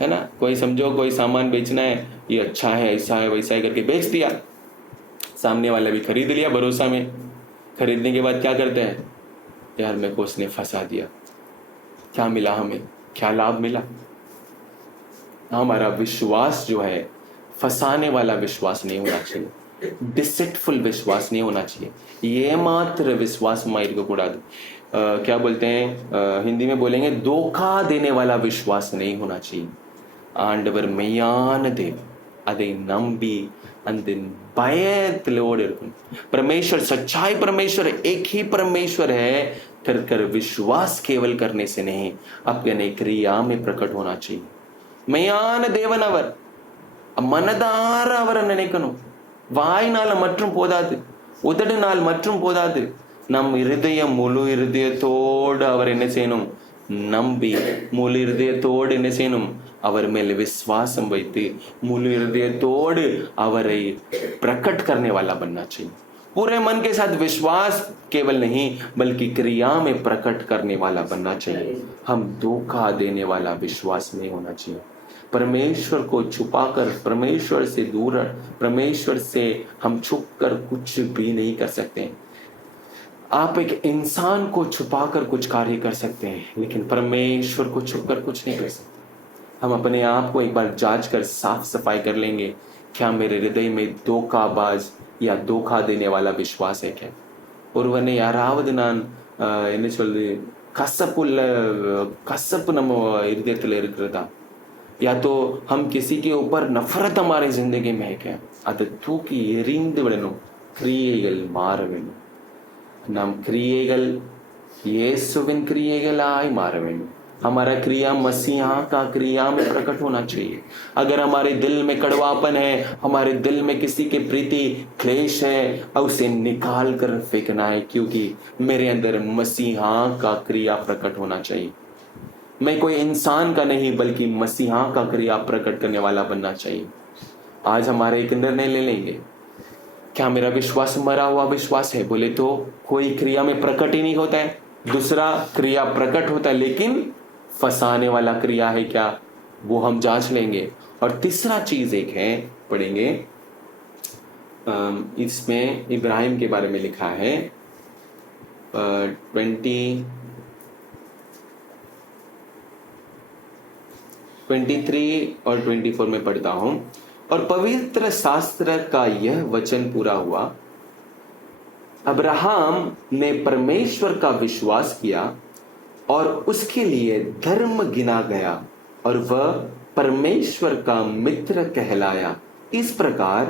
है ना। कोई समझो कोई सामान बेचना है, ये अच्छा है ऐसा है वैसा है करके बेच दिया, सामने वाला भी खरीद लिया भरोसा में। खरीदने के बाद क्या करते हैं, यार मेरे को उसने फंसा दिया, क्या मिला हमें, क्या लाभ मिला। हमारा विश्वास जो है फंसाने वाला विश्वास नहीं होना चाहिए, डिसेटफुल विश्वास नहीं होना चाहिए, ये मात्र विश्वास माइर को कूड़ा क्या बोलते हैं हिंदी में बोलेंगे धोखा देने वाला विश्वास नहीं होना चाहिए। ஆண்டவர் மெய்யான தேவன், அதை நம்பி அந்த பயத்திலோடு இருக்கணும்। परमेश्वर सच्चाई परमेश्वर एक ही परमेश्वर है, कर विश्वास केवल करने से नहीं अपने क्रिया में प्रकट होना चाहिए। மெய்யான தேவன் அவர், மனதார அவரை நினைக்கணும்। வாய்னால மற்றும் போதாது, உதடுனால் மற்றும் போதாது, நம் இருதயம் முழு இருதயத்தோடு அவர் என்ன செய்யணும், நம்பி முழு இருதயத்தோடு என்ன செய்யணும், அவர் மேல் विश्वासम வைத்து मुल हृदयतोड़ அவரை प्रकट करने वाला बनना चाहिए। पूरे मन के साथ विश्वास केवल नहीं बल्कि क्रिया में प्रकट करने वाला बनना चाहिए। हम धोखा देने वाला विश्वास नहीं होना चाहिए। परमेश्वर को छुपाकर, परमेश्वर से दूर, परमेश्वर से हम छुप कर कुछ भी नहीं कर सकते। आप एक इंसान को छुपाकर कुछ कार्य कर सकते हैं, लेकिन परमेश्वर को छुपकर कुछ नहीं कर सकते। हम अपने आप को एक बार जांच कर साफ सफाई कर लेंगे, क्या मेरे हृदय में धोखाबाज या धोखा देने वाला विश्वास है क्या। ஒருவனை யாராவது நான் என்ன சொல்லு கசப்பு நம்ம இருதயத்தில் இருக்கிறதா, या तो हम किसी के ऊपर नफरत हमारे जिंदगी में है क्या, அதை தூக்கி எறிந்து விடணும், கிரியைகள் மாற வேண்டும்। நம் கிரியைகள் இயேசுவின் கிரியைகளாய் மாற வேண்டும்। हमारा क्रिया मसीहा का क्रिया में प्रकट होना चाहिए। अगर हमारे दिल में कड़वापन है, हमारे दिल में किसी के प्रति क्लेश है, और उसे निकाल कर फेंकना है, क्योंकि मेरे अंदर मसीहा का क्रिया प्रकट होना चाहिए। मैं कोई इंसान का नहीं बल्कि मसीहा का क्रिया प्रकट करने वाला बनना चाहिए। आज हमारे एक निर्णय ले लेंगे, क्या मेरा विश्वास मरा हुआ विश्वास है, बोले तो कोई क्रिया में प्रकट ही नहीं होता है। दूसरा, क्रिया प्रकट होता है लेकिन फंसाने वाला क्रिया है क्या, वो हम जांच लेंगे। और तीसरा चीज एक है, पढ़ेंगे इसमें इब्राहिम के बारे में लिखा है 23 और 24 में पढ़ता हूं। और पवित्र शास्त्र का यह वचन पूरा हुआ, अब्राहम ने परमेश्वर का विश्वास किया और उसके लिए धर्म गिना गया और वह परमेश्वर का मित्र कहलाया। इस प्रकार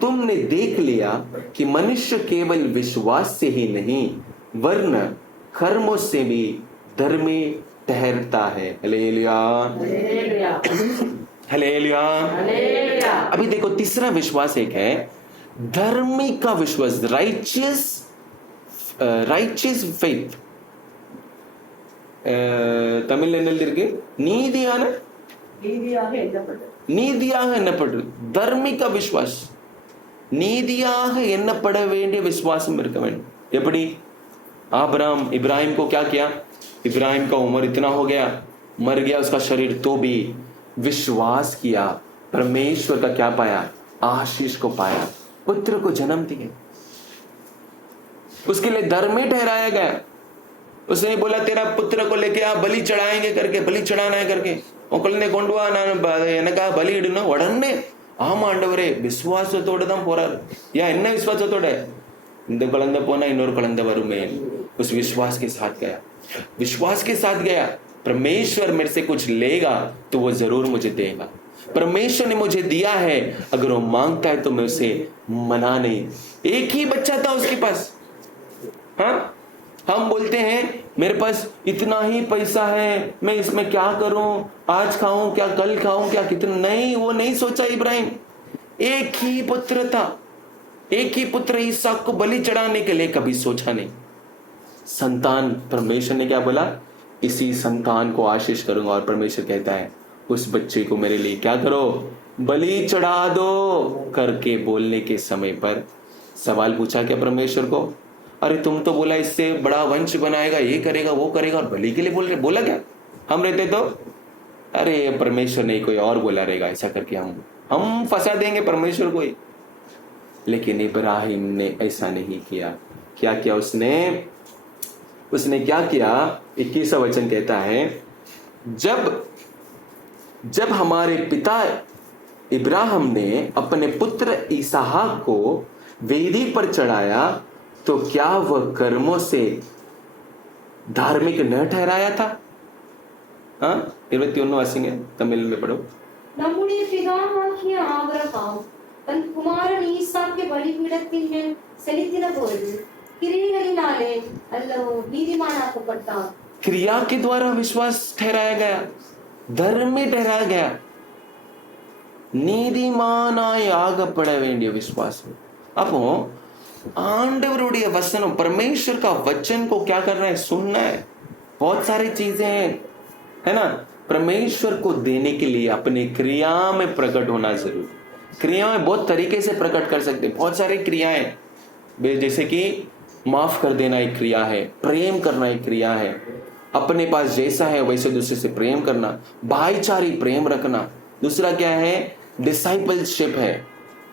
तुमने देख लिया कि मनुष्य केवल विश्वास से ही नहीं वरन कर्मों से भी धर्मी ठहरता है। Hallelujah, hallelujah, hallelujah. अभी देखो तीसरा विश्वास एक है धर्मी का विश्वास, राइचियस फेथ। தமிழ்ல என்ன இருக்கு, நீதியாக எண்ணப்படுறது, தர்மிக விசுவாஸ், நீதியாக எண்ணப்பட வேண்டிய விசுவாசம் இருக்க வேண்டும்। எப்படி इब्राहिम को क्या किया, इब्राहिम का उम्र इतना हो गया, मर गया उसका शरीर, तो भी विश्वास किया, परमेश्वर का क्या पाया, आशीष को पाया, पुत्र को जन्म दिए, उसके लिए धर्मी ठहराया गया। उसने बोला तेरा पुत्र को लेके आ, बलि चढ़ाएंगे करके, बलि चढ़ाना है करके. உங்களை கொண்டு வா, நான் எனக்காக பலி இடணும். உடனே ஆமா ஆண்டவரே, விசுவாசத்தோட தான் போறாரு. ஏன் என்ன விசுவாசத்தோட? இந்த குழந்தை போனா இன்னொரு குழந்தை வருமே, उस विश्वास के साथ गया. विश्वास के साथ गया. परमेश्वर मेरे से कुछ लेगा तो वो जरूर मुझे देगा. परमेश्वर ने मुझे दिया है, अगर वो मांगता है तो मैं उसे मना नहीं. एक ही बच्चा था उसके पास. हाँ, हम बोलते हैं मेरे पास इतना ही पैसा है, मैं इसमें क्या करूं, आज खाऊं क्या, कल खाऊं क्या, कितना. नहीं, वो नहीं सोचा इब्राहिम. एक ही पुत्र था, एक ही पुत्र इसहाक को बलि चढ़ाने के लिए कभी सोचा नहीं. संतान, परमेश्वर ने क्या बोला? इसी संतान को आशीष करूंगा. और परमेश्वर कहता है उस बच्चे को मेरे लिए क्या करो, बलि चढ़ा दो करके बोलने के समय पर सवाल पूछा क्या परमेश्वर को? अरे तुम तो बोला इससे बड़ा वंश बनाएगा, ये करेगा वो करेगा, और बलि के लिए बोल रहे. बोला क्या? हम रहते तो अरे परमेश्वर नहीं कोई और बोला रहेगा ऐसा करके हम फंसा देंगे परमेश्वर को ही. लेकिन इब्राहिम ने ऐसा नहीं किया. क्या किया उसने क्या किया? 21वां वचन कहता है, जब हमारे पिता इब्राहिम ने अपने पुत्र इसहाक को वेदी पर चढ़ाया तो क्या वह कर्मों से धार्मिक न ठहराया था? हाँ, 21 वासिंगे तमिल में पढ़ो. நம்முடைய பிதாவாகிய ஆபிரகாம் தன் குமாரன் ஈசாக்கை பலிபீடத்தின் மேல் செலுத்தின பொழுது கிரியைகளினாலே அல்லவோ நீதிமானாக்கப்பட்டான். क्रिया के द्वारा विश्वास ठहराया गया, धर्मी ठहराया गया. நீதிமானாய் ஆகப்பட வேண்டிய விசுவாசம். அப்போ आंडवरुடைய वचनों, परमेश्वर का वचन को क्या करना है? सुनना है. बहुत सारी चीजें हैं, है ना. परमेश्वर को देने के लिए अपने क्रिया में प्रकट होना जरूरी. क्रिया में बहुत तरीके से प्रकट कर सकते हैं. बहुत सारी क्रियाएं, जैसे कि माफ कर देना एक क्रिया है, प्रेम करना एक क्रिया है, अपने पास जैसा है वैसे दूसरे से प्रेम करना, भाईचारी प्रेम रखना. दूसरा क्या है? डिसाइपलशिप है.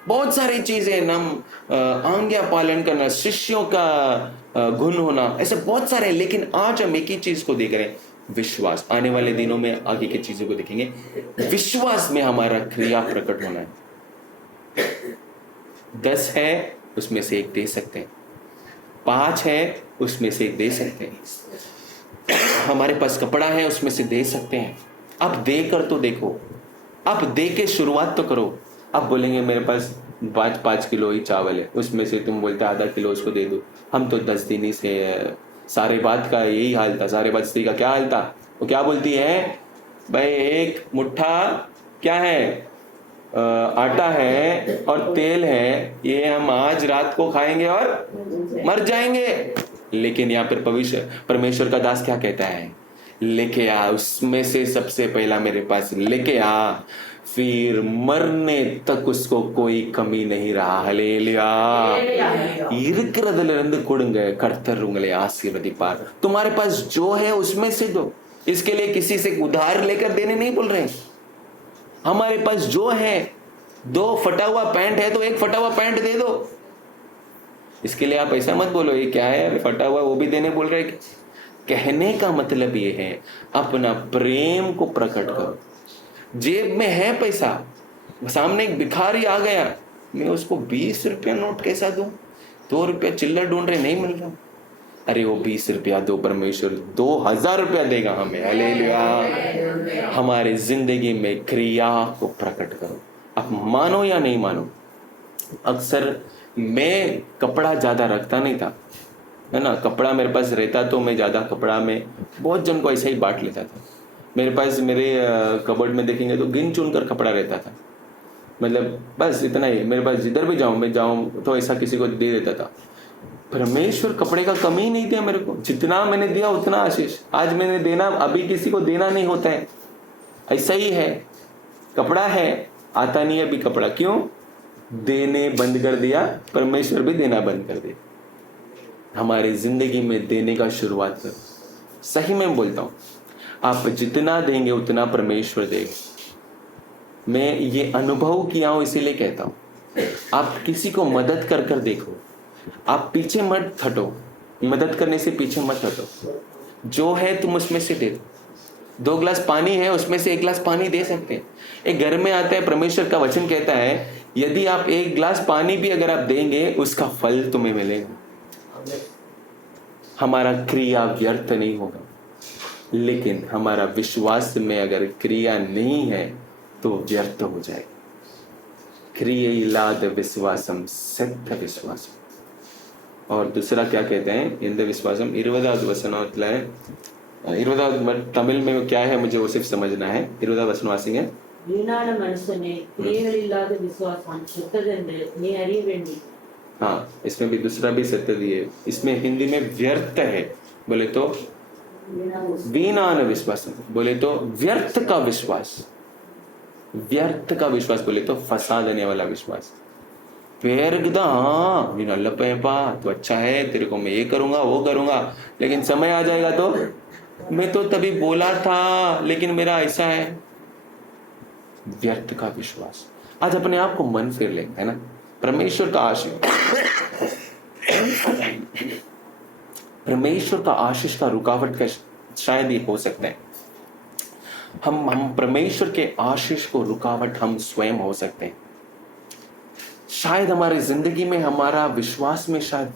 बहुत सारी चीजें, नाम आज्ञा पालन करना, शिष्यों का गुण होना, ऐसे बहुत सारे. लेकिन आज हम एक ही चीज को देख रहे हैं, विश्वास. आने वाले दिनों में आगे की चीजों को देखेंगे. विश्वास में हमारा क्रिया प्रकट होना है. 10 है उसमें से एक दे सकते हैं, 5 है उसमें से एक दे सकते हैं, हमारे पास कपड़ा है उसमें से दे सकते हैं. अब देकर तो देखो, अब दे के शुरुआत तो करो. अब बोलेंगे मेरे पास 5 किलो ही चावल है, उसमें से तुम बोलते आधा किलो उसको दे दो. हम तो 10 दिन ही से, सारे बात का यही हाल था. सारे बात स्त्री का क्या हाल था? वो क्या बोलती है? भाई एक मुट्ठा क्या है, आटा है और तेल है, ये हम आज रात को खाएंगे और मर जाएंगे. लेकिन यहाँ पर परमेश्वर का दास क्या कहता है? लेके आ, उसमें से सबसे पहला मेरे पास लेके आ, फिर मरने तक उसको कोई कमी नहीं रहा. ஹல்லேலூயா. இருக்கிறதிலிருந்து கொடுங்க, கர்த்தர் உங்களை ஆசீர்வதிப்பார். तुम्हारे पास जो है उसमें से दो. इसके लिए किसी से उधार लेकर देने नहीं बोल रहे हैं. हमारे पास जो है, 2 फटा हुआ पैंट है तो एक फटा हुआ पैंट दे दो. इसके लिए आप ऐसा मत बोलो ये क्या है फटा हुआ, वो भी देने बोल रहे हैं. कहने का मतलब ये है, अपना प्रेम को प्रकट करो. जेब में है पैसा, सामने एक भिखारी आ गया, मैं उसको 20 रुपया नोट कैसा दूं? 2 रुपया चिल्लर ढूंढ रहे, नहीं मिल रहा. अरे वो 20 रुपया दो, परमेश्वर 2000 रुपया देगा हमें. हालेलुया. हमारी जिंदगी में क्रिया को प्रकट करो. आप मानो या नहीं मानो, अक्सर मैं कपड़ा ज्यादा रखता नहीं था, है ना. कपड़ा मेरे पास रहता तो मैं ज्यादा कपड़ा में बहुत जन को ऐसा ही बांट लेता था. मेरे पास, मेरे कबर्ड में देखेंगे तो गिन चुन कर कपड़ा रहता था. मतलब बस इतना ही. मेरे पास जिधर भी मैं जाऊं तो ऐसा किसी को दे देता था. परमेश्वर कपड़े का कमी नहीं दिया मेरे को. जितना मैंने दिया उतना आशीष. आज मैंने देना, अभी किसी को देना नहीं होता है. ऐसा ही है. कपड़ा है, आता नहीं है अभी कपड़ा. क्यों? देने बंद कर दिया. परमेश्वर भी देना बंद कर दिया. हमारी जिंदगी में देने का शुरुआत करो. सही में बोलता हूँ, आप जितना देंगे उतना परमेश्वर देगा. मैं ये अनुभव किया हूं, इसीलिए कहता हूं. आप किसी को मदद कर देखो. आप पीछे मत हटो, मदद करने से पीछे मत हटो. जो है तुम उसमें से दे दो। 2 गिलास पानी है, उसमें से 1 गिलास पानी दे सकते हैं। एक घर में आता है, परमेश्वर का वचन कहता है यदि आप 1 गिलास पानी भी अगर आप देंगे उसका फल तुम्हें मिलेगा। हमारा क्रिया व्यर्थ नहीं होगा, लेकिन हमारा विश्वास में अगर क्रिया नहीं है तो व्यर्थ हो जाएगा। क्रियइल्लाद विश्वासम सत्य विश्वासम। और दूसरा क्या कहते हैं इंद विश्वासम 20வது வசனத்துல 20வது तमिल में क्या है मुझे वो सिर्फ समझना है। 20வது वचन वासिंगे। வீணான மனுஷனே கிரியைகள் இல்லாத விசுவாசம் செத்ததென்று நீ அறிய வேண்டி। हाँ, इसमें भी दूसरा भी सत्य दिए। इसमें हिंदी में व्यर्थ है बोले तो वीणान विश्वास, बोले तो व्यर्थ का विश्वास। व्यर्थ का विश्वास बोले तो फंसा देने वाला विश्वास। पेरगदा हाँ मैं नल्ला पैपा तो अच्छा है, तेरे को मैं ये करूंगा वो करूंगा, लेकिन समय आ जाएगा तो मैं तो तभी बोला था लेकिन मेरा ऐसा है। व्यर्थ का विश्वास। आज अपने आप को मन फेर लेंगे, है ना। परमेश्वर का आशीष, परमेश्वर का आशीष का रुकावट का शायद ये हो सकता है। हम परमेश्वर के आशीष को रुकावट हम स्वयं हो सकते हैं। शायद हमारी जिंदगी में हमारा विश्वास में शायद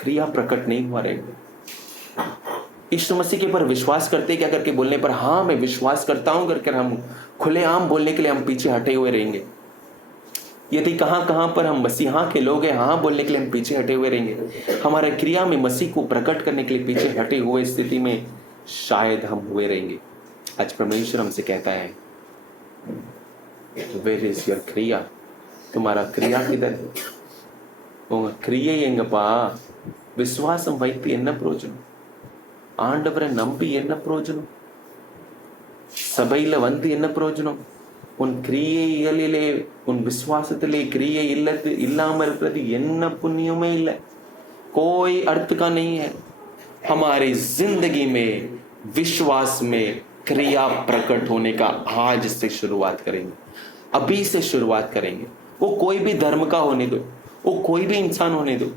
क्रिया प्रकट नहीं हुआ रहेगा। यीशु मसीह के पर विश्वास करते क्या करके बोलने पर हाँ मैं विश्वास करता हूं करके हम खुलेआम बोलने के लिए हम पीछे हटे हुए रहेंगे। यदि कहां पर हम मसीहा के लोग हैं, हाँ बोलने के लिए हम पीछे हटे हुए रहेंगे। हमारे क्रिया में मसीह को प्रकट करने के लिए पीछे हटे हुए स्थिति में शायद हम हुए रहेंगे। आज परमेश्वर हमसे कहता है वेयर इज योर क्रिया, तुम्हारा क्रिया किधर है? உங்க கிரியை எங்கப்பா? விசுவாசம் வைத்து என்ன பிரயோஜனம்? ஆண்டவரை நம்பி என்ன பிரயோஜனம்? சபையில வந்து என்ன பிரயோஜனம்? உன் கிரியைகளிலே உன் விசுவாசத்திலே கிரியை இல்லாம இருக்கிறது என்ன पुण्यமே இல்லை, कोई अर्थ का नहीं है। हमारी जिंदगी में विश्वास में क्रिया प्रकट होने का आज से शुरुआत करेंगे, अभी से शुरुआत करेंगे। वो कोई भी धर्म का होने दो, वो कोई भी इंसान होने दो,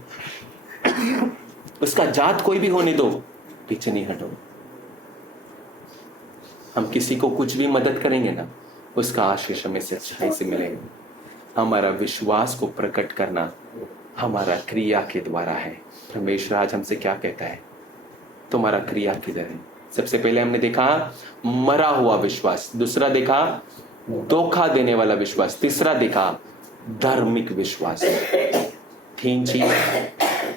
उसका जात कोई भी होने दो, पीछे नहीं हटो। हम किसी को कुछ भी मदद करेंगे ना, उसका आशीष हमें सच्चाई से मिलेगा। हमारा विश्वास को प्रकट करना हमारा क्रिया के द्वारा है। परमेश्वर आज हमसे क्या कहता है? तुम्हारा क्रिया किधर है? सबसे पहले हमने देखा मरा हुआ विश्वास, दूसरा देखा धोखा देने वाला विश्वास, तीसरा देखा धार्मिक विश्वास। 3 चीज,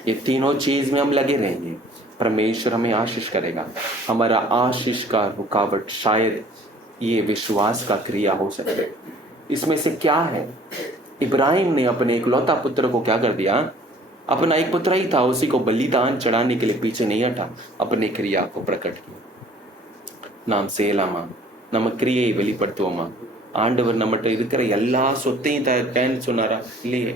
ये तीनों चीज में हम लगे रहेंगे, परमेश्वर हमें आशीष करेगा। हमारा आशीष का रुकावट शायद ये विश्वास का क्रिया हो सकता है। इसमें से क्या है? इब्राहिम ने अपने इकलौता पुत्र को क्या कर दिया? अपना एक पुत्र ही था, उसी को बलिदान चढ़ाने के लिए पीछे नहीं हटा, अपने क्रिया को प्रकट किया। நாம் செய்யலாமா? நம்ம கிரியை வெளிப்படுத்துவோமா? ஆண்டவர் நம்மகிட்ட இருக்கிற எல்லா சொத்தையும் தரேன்னு சொன்னாரா? இல்லையே।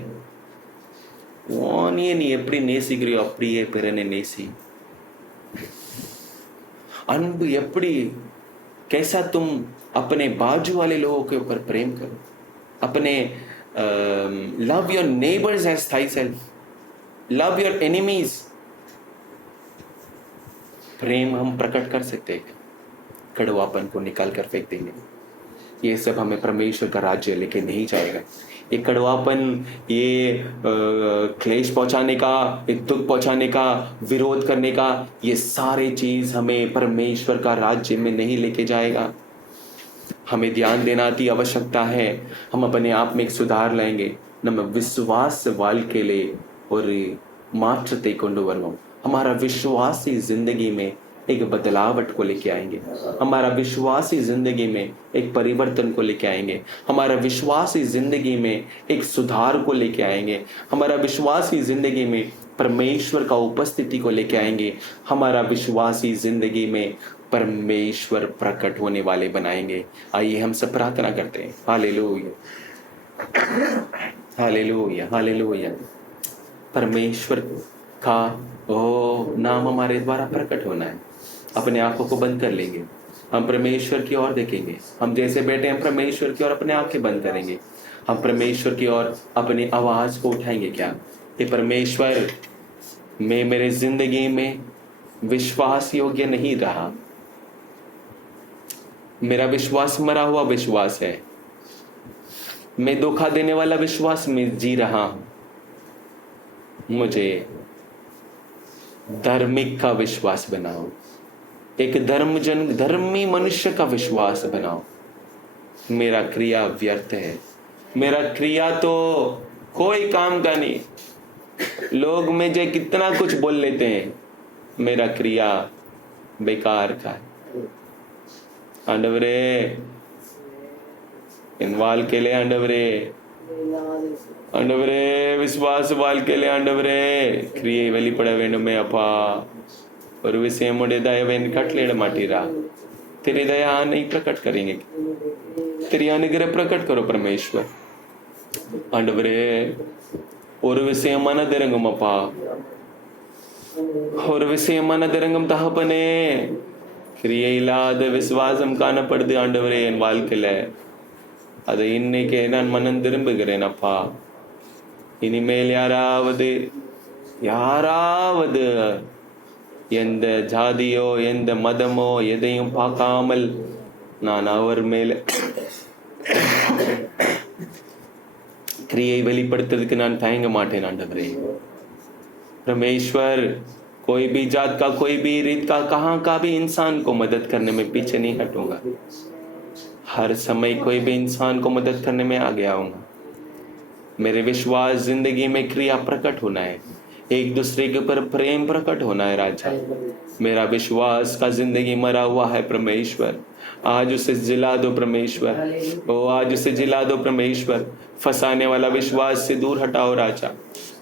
நீ எப்படி நேசிக்கிறியோ அப்படியே பிறனை நேசி। अनबु எப்படி, कैसा तुम अपने बाजू वाले लोगों के ऊपर प्रेम करो। अपने love your neighbours as thyself, love your enemies. प्रेम हम प्रकट कर सकते हैं, कड़वापन को निकाल कर फेंक देंगे। ये सब हमें परमेश्वर का राज्य लेके नहीं जाएगा। ये कड़वापन, ये क्लेश पहुंचाने का, एक दुख पहुंचाने का, विरोध करने का, ये सारे चीज हमें परमेश्वर का राज्य में नहीं लेके जाएगा। हमें ध्यान देना की आवश्यकता है। हम अपने आप में एक सुधार लाएंगे। நம்ம विश्वास வாழ்க்கையிலே ஒரு மாற்றத்தை கொண்டு வருவோம்। हमारा विश्वासी जिंदगी में एक बदलावट को लेके आएंगे। हमारा विश्वासी जिंदगी में एक परिवर्तन को लेके आएंगे। हमारा विश्वासी जिंदगी में एक सुधार को लेके आएंगे। हमारा विश्वासी जिंदगी में परमेश्वर का उपस्थिति को लेके आएंगे। हमारा विश्वासी जिंदगी में परमेश्वर प्रकट होने वाले बनाएंगे। आइए हम सब प्रार्थना करते हैं। Hallelujah, hallelujah, hallelujah. परमेश्वर का नाम हमारे द्वारा प्रकट होना है। अपने आंखों को बंद कर लेंगे, हम परमेश्वर की ओर देखेंगे। हम जैसे बैठे हैं परमेश्वर की ओर अपने आंखें बंद करेंगे। हम परमेश्वर की ओर अपनी आवाज को उठाएंगे। क्या ये परमेश्वर, मैं मेरे जिंदगी में विश्वास योग्य नहीं रहा। मेरा विश्वास मरा हुआ विश्वास है। मैं धोखा देने वाला विश्वास में जी रहा हूं। मुझे धार्मिक का विश्वास बनाओ, एक धर्मी मनुष्य का विश्वास बनाओ। मेरा क्रिया व्यर्थ है, मेरा क्रिया तो कोई काम का नहीं। लोग मुझे कितना कुछ बोल लेते हैं, मेरा क्रिया बेकार का है। आंडवरे इन वाल्केले आंडवरे ஆண்டவரே விசுவாச வாழ்க்கையிலே ஆண்டவரே கிரியை வெளிப்பட வேண்டுமே அப்பா. ஒரு விஷயம் உடைய தயவை கட்டளையிட மாட்டீரா? तेरी दया नहीं प्रकट करेंगे, तेरी अनुग्रह प्रकट करो परमेश्वर. ஆண்டவரே ஒரு விஷயம் மனதிறங்கும் அப்பா, ஒரு விஷயம் மனதிறங்கும் தகப்பனே. கிரியை இல்லாத விசுவாசம் காணப்படுது ஆண்டவரே என் வாழ்க்கையில. அதை இன்னைக்கு நான் மனம் திரும்புகிறேன் அப்பா. இனிமேல் யாராவது எந்த ஜாதியோ எந்த மதமோ எதையும் பார்க்காமல் நான் அவர் மேல क्रिயை வெளிப்படுத்துறதுக்கு நான் தயங்க மாட்டேன் ஆண்டவரே. परमेश्वर कोई भी जात का, कोई भी रीत का, कहाँ का भी इंसान को मदद करने में पीछे नहीं हटूंगा. हर समय कोई भी इंसान को मदद करने में आगे आऊंगा. मेरे विश्वास जिंदगी में क्रिया प्रकट होना है, एक दूसरे के ऊपर प्रेम प्रकट होना है राजा. मेरा विश्वास का जिंदगी मरा हुआ है परमेश्वर, आज उसे जिला दो परमेश्वर. ओ आज उसे जिला दो परमेश्वर. फंसाने वाला विश्वास से दूर हटाओ राजा.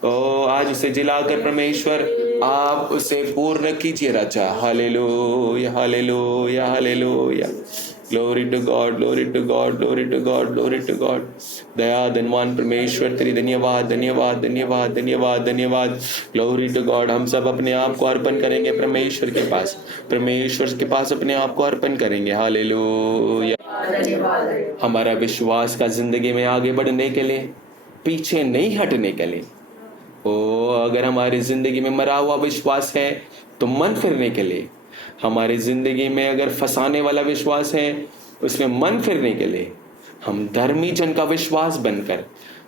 ओ आज उसे जिलाकर परमेश्वर आप उसे पूर्ण कीजिए राजा. Hallelujah hallelujah hallelujah. Glory to God, glory to God, glory to God, glory to God. दया धनवान परमेश्वर तेरी धन्यवाद धन्यवाद धन्यवाद धन्यवाद धन्यवाद. Glory to God. हम सब अपने आप को अर्पण करेंगे परमेश्वर के पास, परमेश्वर के पास अपने आप को अर्पण करेंगे. हालेलुया. हमारा विश्वास का जिंदगी में आगे बढ़ने के लिए, पीछे नहीं हटने के लिए. ओ अगर हमारी जिंदगी में मरा हुआ विश्वास है तो मन फिरने के लिए, हमारी जिंदगी में अगर फंसाने वाला विश्वास है उसमें मन फिरने के लिए, हम धर्मी जन का विश्वास बनकर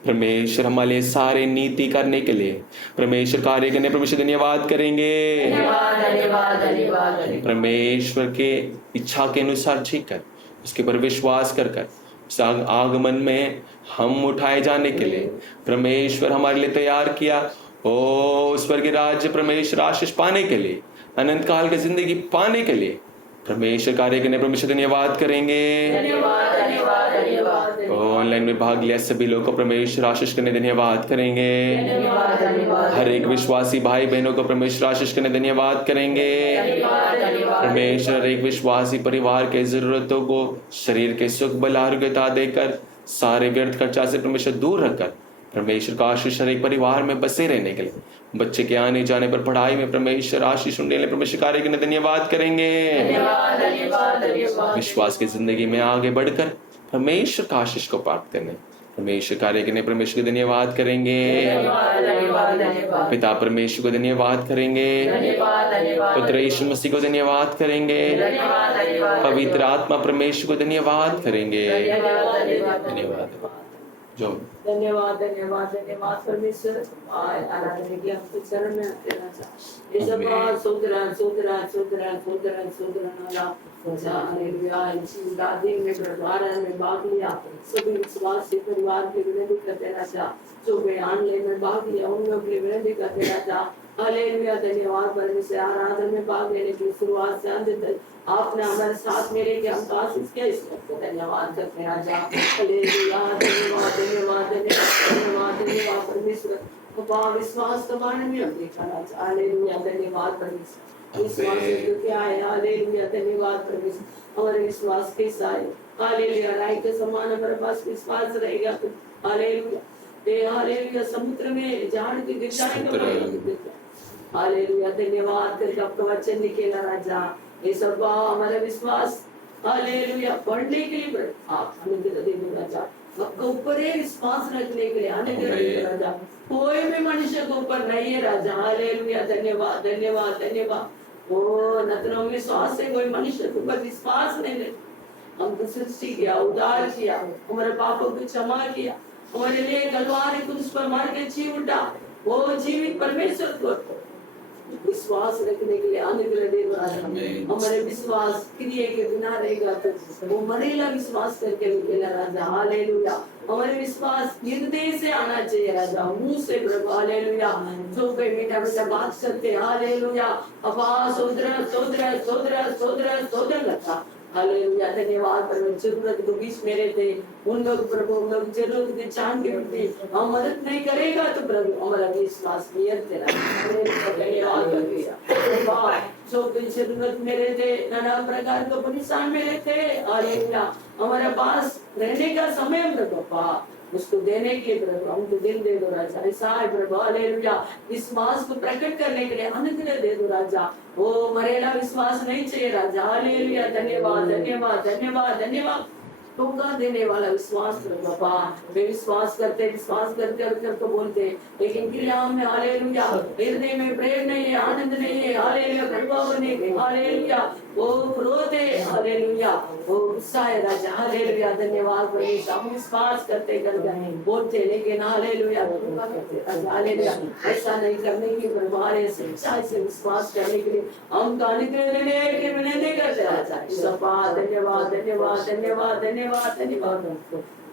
परमेश्वर हमारे सारे नीति करने के लिए परमेश्वर कार्य करने परमेश्वर धन्यवाद करेंगे. परमेश्वर के इच्छा के अनुसार जीकर उसके पर विश्वास कर उस आगमन में हम उठाए जाने के लिए परमेश्वर हमारे लिए तैयार किया. ओ उस पर के राज्य परमेश्वर आशीष पाने के लिए, अनंत काल की जिंदगी पाने के लिए परमेश्वर कार्य करने परमेश्वर धन्यवाद करेंगे. ऑनलाइन में भाग लिया सभी लोगों को परमेश्वर आशीष करने धन्यवाद करेंगे. हर एक विश्वासी भाई बहनों को परमेश्वर आशीष करने धन्यवाद करेंगे. परमेश्वर एक विश्वासी परिवार के जरूरतों को शरीर के सुख बल आरोग्यता देकर सारे व्यर्थ खर्चा से परमेश्वर दूर रखकर परमेश्वर का आशीष हर एक परिवार में बसे रहने के लिए, बच्चे के आने जाने पर पढ़ाई में परमेश्वर आशीष उनके लिए परमेश्वर कार्य करने धन्यवाद करेंगे. विश्वास की जिंदगी में आगे बढ़कर परमेश्वर का आशीष को प्राप्त करने परमेश्वर कार्य करने परमेश्वर को धन्यवाद करेंगे. पिता परमेश्वर को धन्यवाद करेंगे, पुत्र यीशु मसीह को धन्यवाद करेंगे, पवित्र आत्मा परमेश्वर को धन्यवाद करेंगे. धन्यवाद. जो धन्यवाद धन्यवाद धन्यवाद परमेश्वर. आराधना की आपके चरण में आते राजा. ये सब सुधरा सुधरा सुधरा सुधरा सुधरा हालेलुया. इसी दादी में प्रधान में भाग लिया सभी विश्वासी परिवार के विनती करते राजा. जो बयान में भाग लिया उन लोग के विनती करते राजा. हालेलुया. धन्यवाद परमेश्वर. आराधना में भाग लेने की शुरुआत से अंत तक आपने हमारे साथ मेरे के हम आशीष किया, इस वक्त धन्यवाद करते हैं राजा. हालेलुया. धन्यवाद धन्यवाद धन्यवाद धन्यवाद परमेश्वर. विश्वास कमाने में हम देखा राजा. हालेलुया. धन्यवाद परमेश्वर. विश्वास तो क्या है? हालेलुया. धन्यवाद परमेश्वर. हमारे विश्वास कैसा है? हालेलुया. राई के समान हमारे पास विश्वास रहेगा तो हालेलुया. हालेलुया. समुद्र में झाड़ की गिर जाएगा. हालेलुया. धन्यवाद करके आपका वचन निकला राजा. ये सब हमारा विश्वास हालेलुया बढ़ने के लिए आप हमें दे दो राजा. आपके ऊपर ही विश्वास रखने के लिए आने दे राजा. कोई भी मनुष्य के ऊपर नहीं है राजा. हालेलुया. धन्यवाद धन्यवाद धन्यवाद ओ नतनों में विश्वास से कोई मनुष्य के ऊपर विश्वास नहीं ले, हमको सृष्टि किया, उद्धार किया, हमारे पापों को क्षमा किया, हमारे लिए कलवारी क्रूस पर मार के जी उठा, वो जीवित परमेश्वर को विश्वास रखने के लिए अनुग्रह दे रहा है। हमारे विश्वास क्रिया के बिना रहेगा तो वो मरेला, विश्वास करके निकलेगा राजा। हालेलुया। हमारे विश्वास हृदय से आना चाहिए राजा, मुंह से प्रभु। हालेलुया। जो कोई मीठा मीठा बात करते, हालेलुया, अपा सोदरा सोदरा सोदरा सोदरा सोदरा लगता। हालेलुया। धन्यवाद परमेश्वर। जरूरत के बीच मेरे थे उन लोग प्रभु, उन लोग जरूरत के जान के प्रति हम मदद नहीं करेगा तो प्रभु हमारा विश्वास नियत तेरा। धन्यवाद करके जो भी जरूरत मेरे थे, नाना प्रकार के परेशान मेरे थे, हालेलुया, हमारे पास रहने का समय प्रभु उसको देने के प्रभु हमको दिल दे दो राजा। ऐसा है प्रभु। हालेलुया। विश्वास को प्रकट करने के लिए अनुग्रह दे दो राजा। वो मरेला विश्वास नहीं चाहिए राजा। हालेलुया। धन्यवाद धन्यवाद धन्यवाद धन्यवाद। धोखा देने वाला विश्वास बाबा, वे विश्वास करते करके बोलते, लेकिन क्रियाओं में हालेलुया हृदय में प्रेम नहीं है, आनंद नहीं है। हालेलुया। प्रभाव नहीं है। हालेलुया। वो क्रोध है। हालेलुया। वो गुस्सा है राजा। हालेलुया। धन्यवाद परमेश्वर। हम विश्वास करते बोलते, लेकिन हालेलुया धोखा करते राजा। हालेलुया। ऐसा नहीं करने की प्रभाव सच्चाई से विश्वास करने के लिए हम अनुग्रह देने के विनती करते राजा। धन्यवाद धन्यवाद धन्यवाद धन्यवाद धन्यवाद।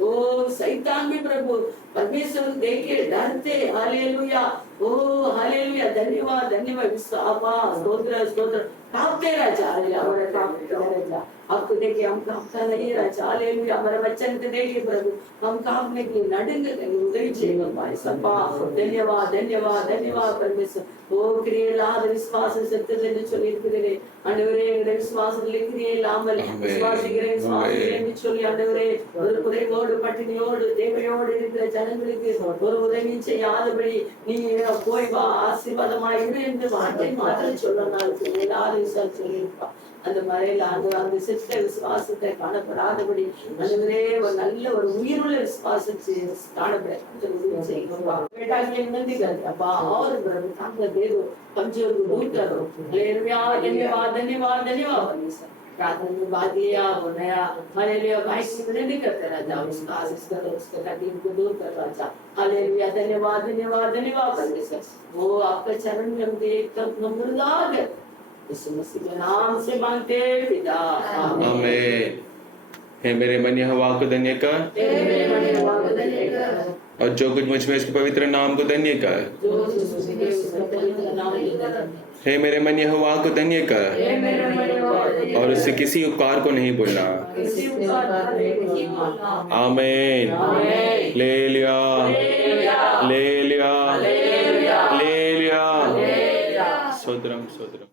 ओ शैतान भी प्रभु परमेश्वर देखे डरते। हालेलुया। ओ हालेलुया। धन्यवाद धन्यवाद। विश्वास स्तोत्र स्तोत्र कांपते राजा। हमारे कांपते राजा। आपको देखे हम कांपता नहीं राजा। हालेलुया। हमारे बच्चन को देखे प्रभु हम कांपने के लिए नडंगे उदय चाहिए हमारे सपा। धन्यवाद धन्यवाद धन्यवाद परमेश्वर। ओ क्रियलाद विश्वास सत्यದಲ್ಲಿ சொல்லியிருக்கிறீரே ஆண்டவரே, எங்களுடைய விசுவாசத்திலே கிரியை இல்லாமல் விசுவாசிக்கிற விசுவாசத்திலே என்று சொல்லி ஆண்டவரே, ஒரு குறைவோடு பட்டினியோடு தேவையோடு இருக்கிற ஜனங்களுக்கு ஒரு உதவி செய்யாதபடி நீ போய் வா, ஆசீர்வாதமாய் இரு என்று வார்த்தை மாத்திரம் சொல்லனாலும் எல்லாரும் சொல்லியிருப்பா. அந்த மறையில அந்த சித்த விசுவாசத்தை காணப்படாதபடி ஆண்டவரே ஒரு நல்ல ஒரு உயிருள்ள விசுவாசத்தை காணப்பட बेटा ये नंदी करते अब्बा और प्रभु ताकत दे दो, कमजोर को दूर करो। हालेलुया। धन्यवाद धन्यवाद धन्यवाद परमेश्वर। प्रार्थना में बात लिया हो नया। हालेलुया। भाई से विनती करते राजा, विश्वास करो, उसके तकलीफ को दूर कर राजा। हालेलुया। धन्यवाद धन्यवाद धन्यवाद परमेश्वर। वो आपके चरण में हम एकदम नम्रता यीशु मसीह के नाम से मांगते पिता, आमीन। हे मेरे मन यहोवा को धन्य कर, और जो कुछ मुझ में इसके पवित्र नाम को धन्य कर। हे मेरे मन यहोवा को धन्य कर, और उससे किसी उपकार को नहीं भूलना। आमीन। ले लिया ले लिया ले लिया। सोदरम सोदरम।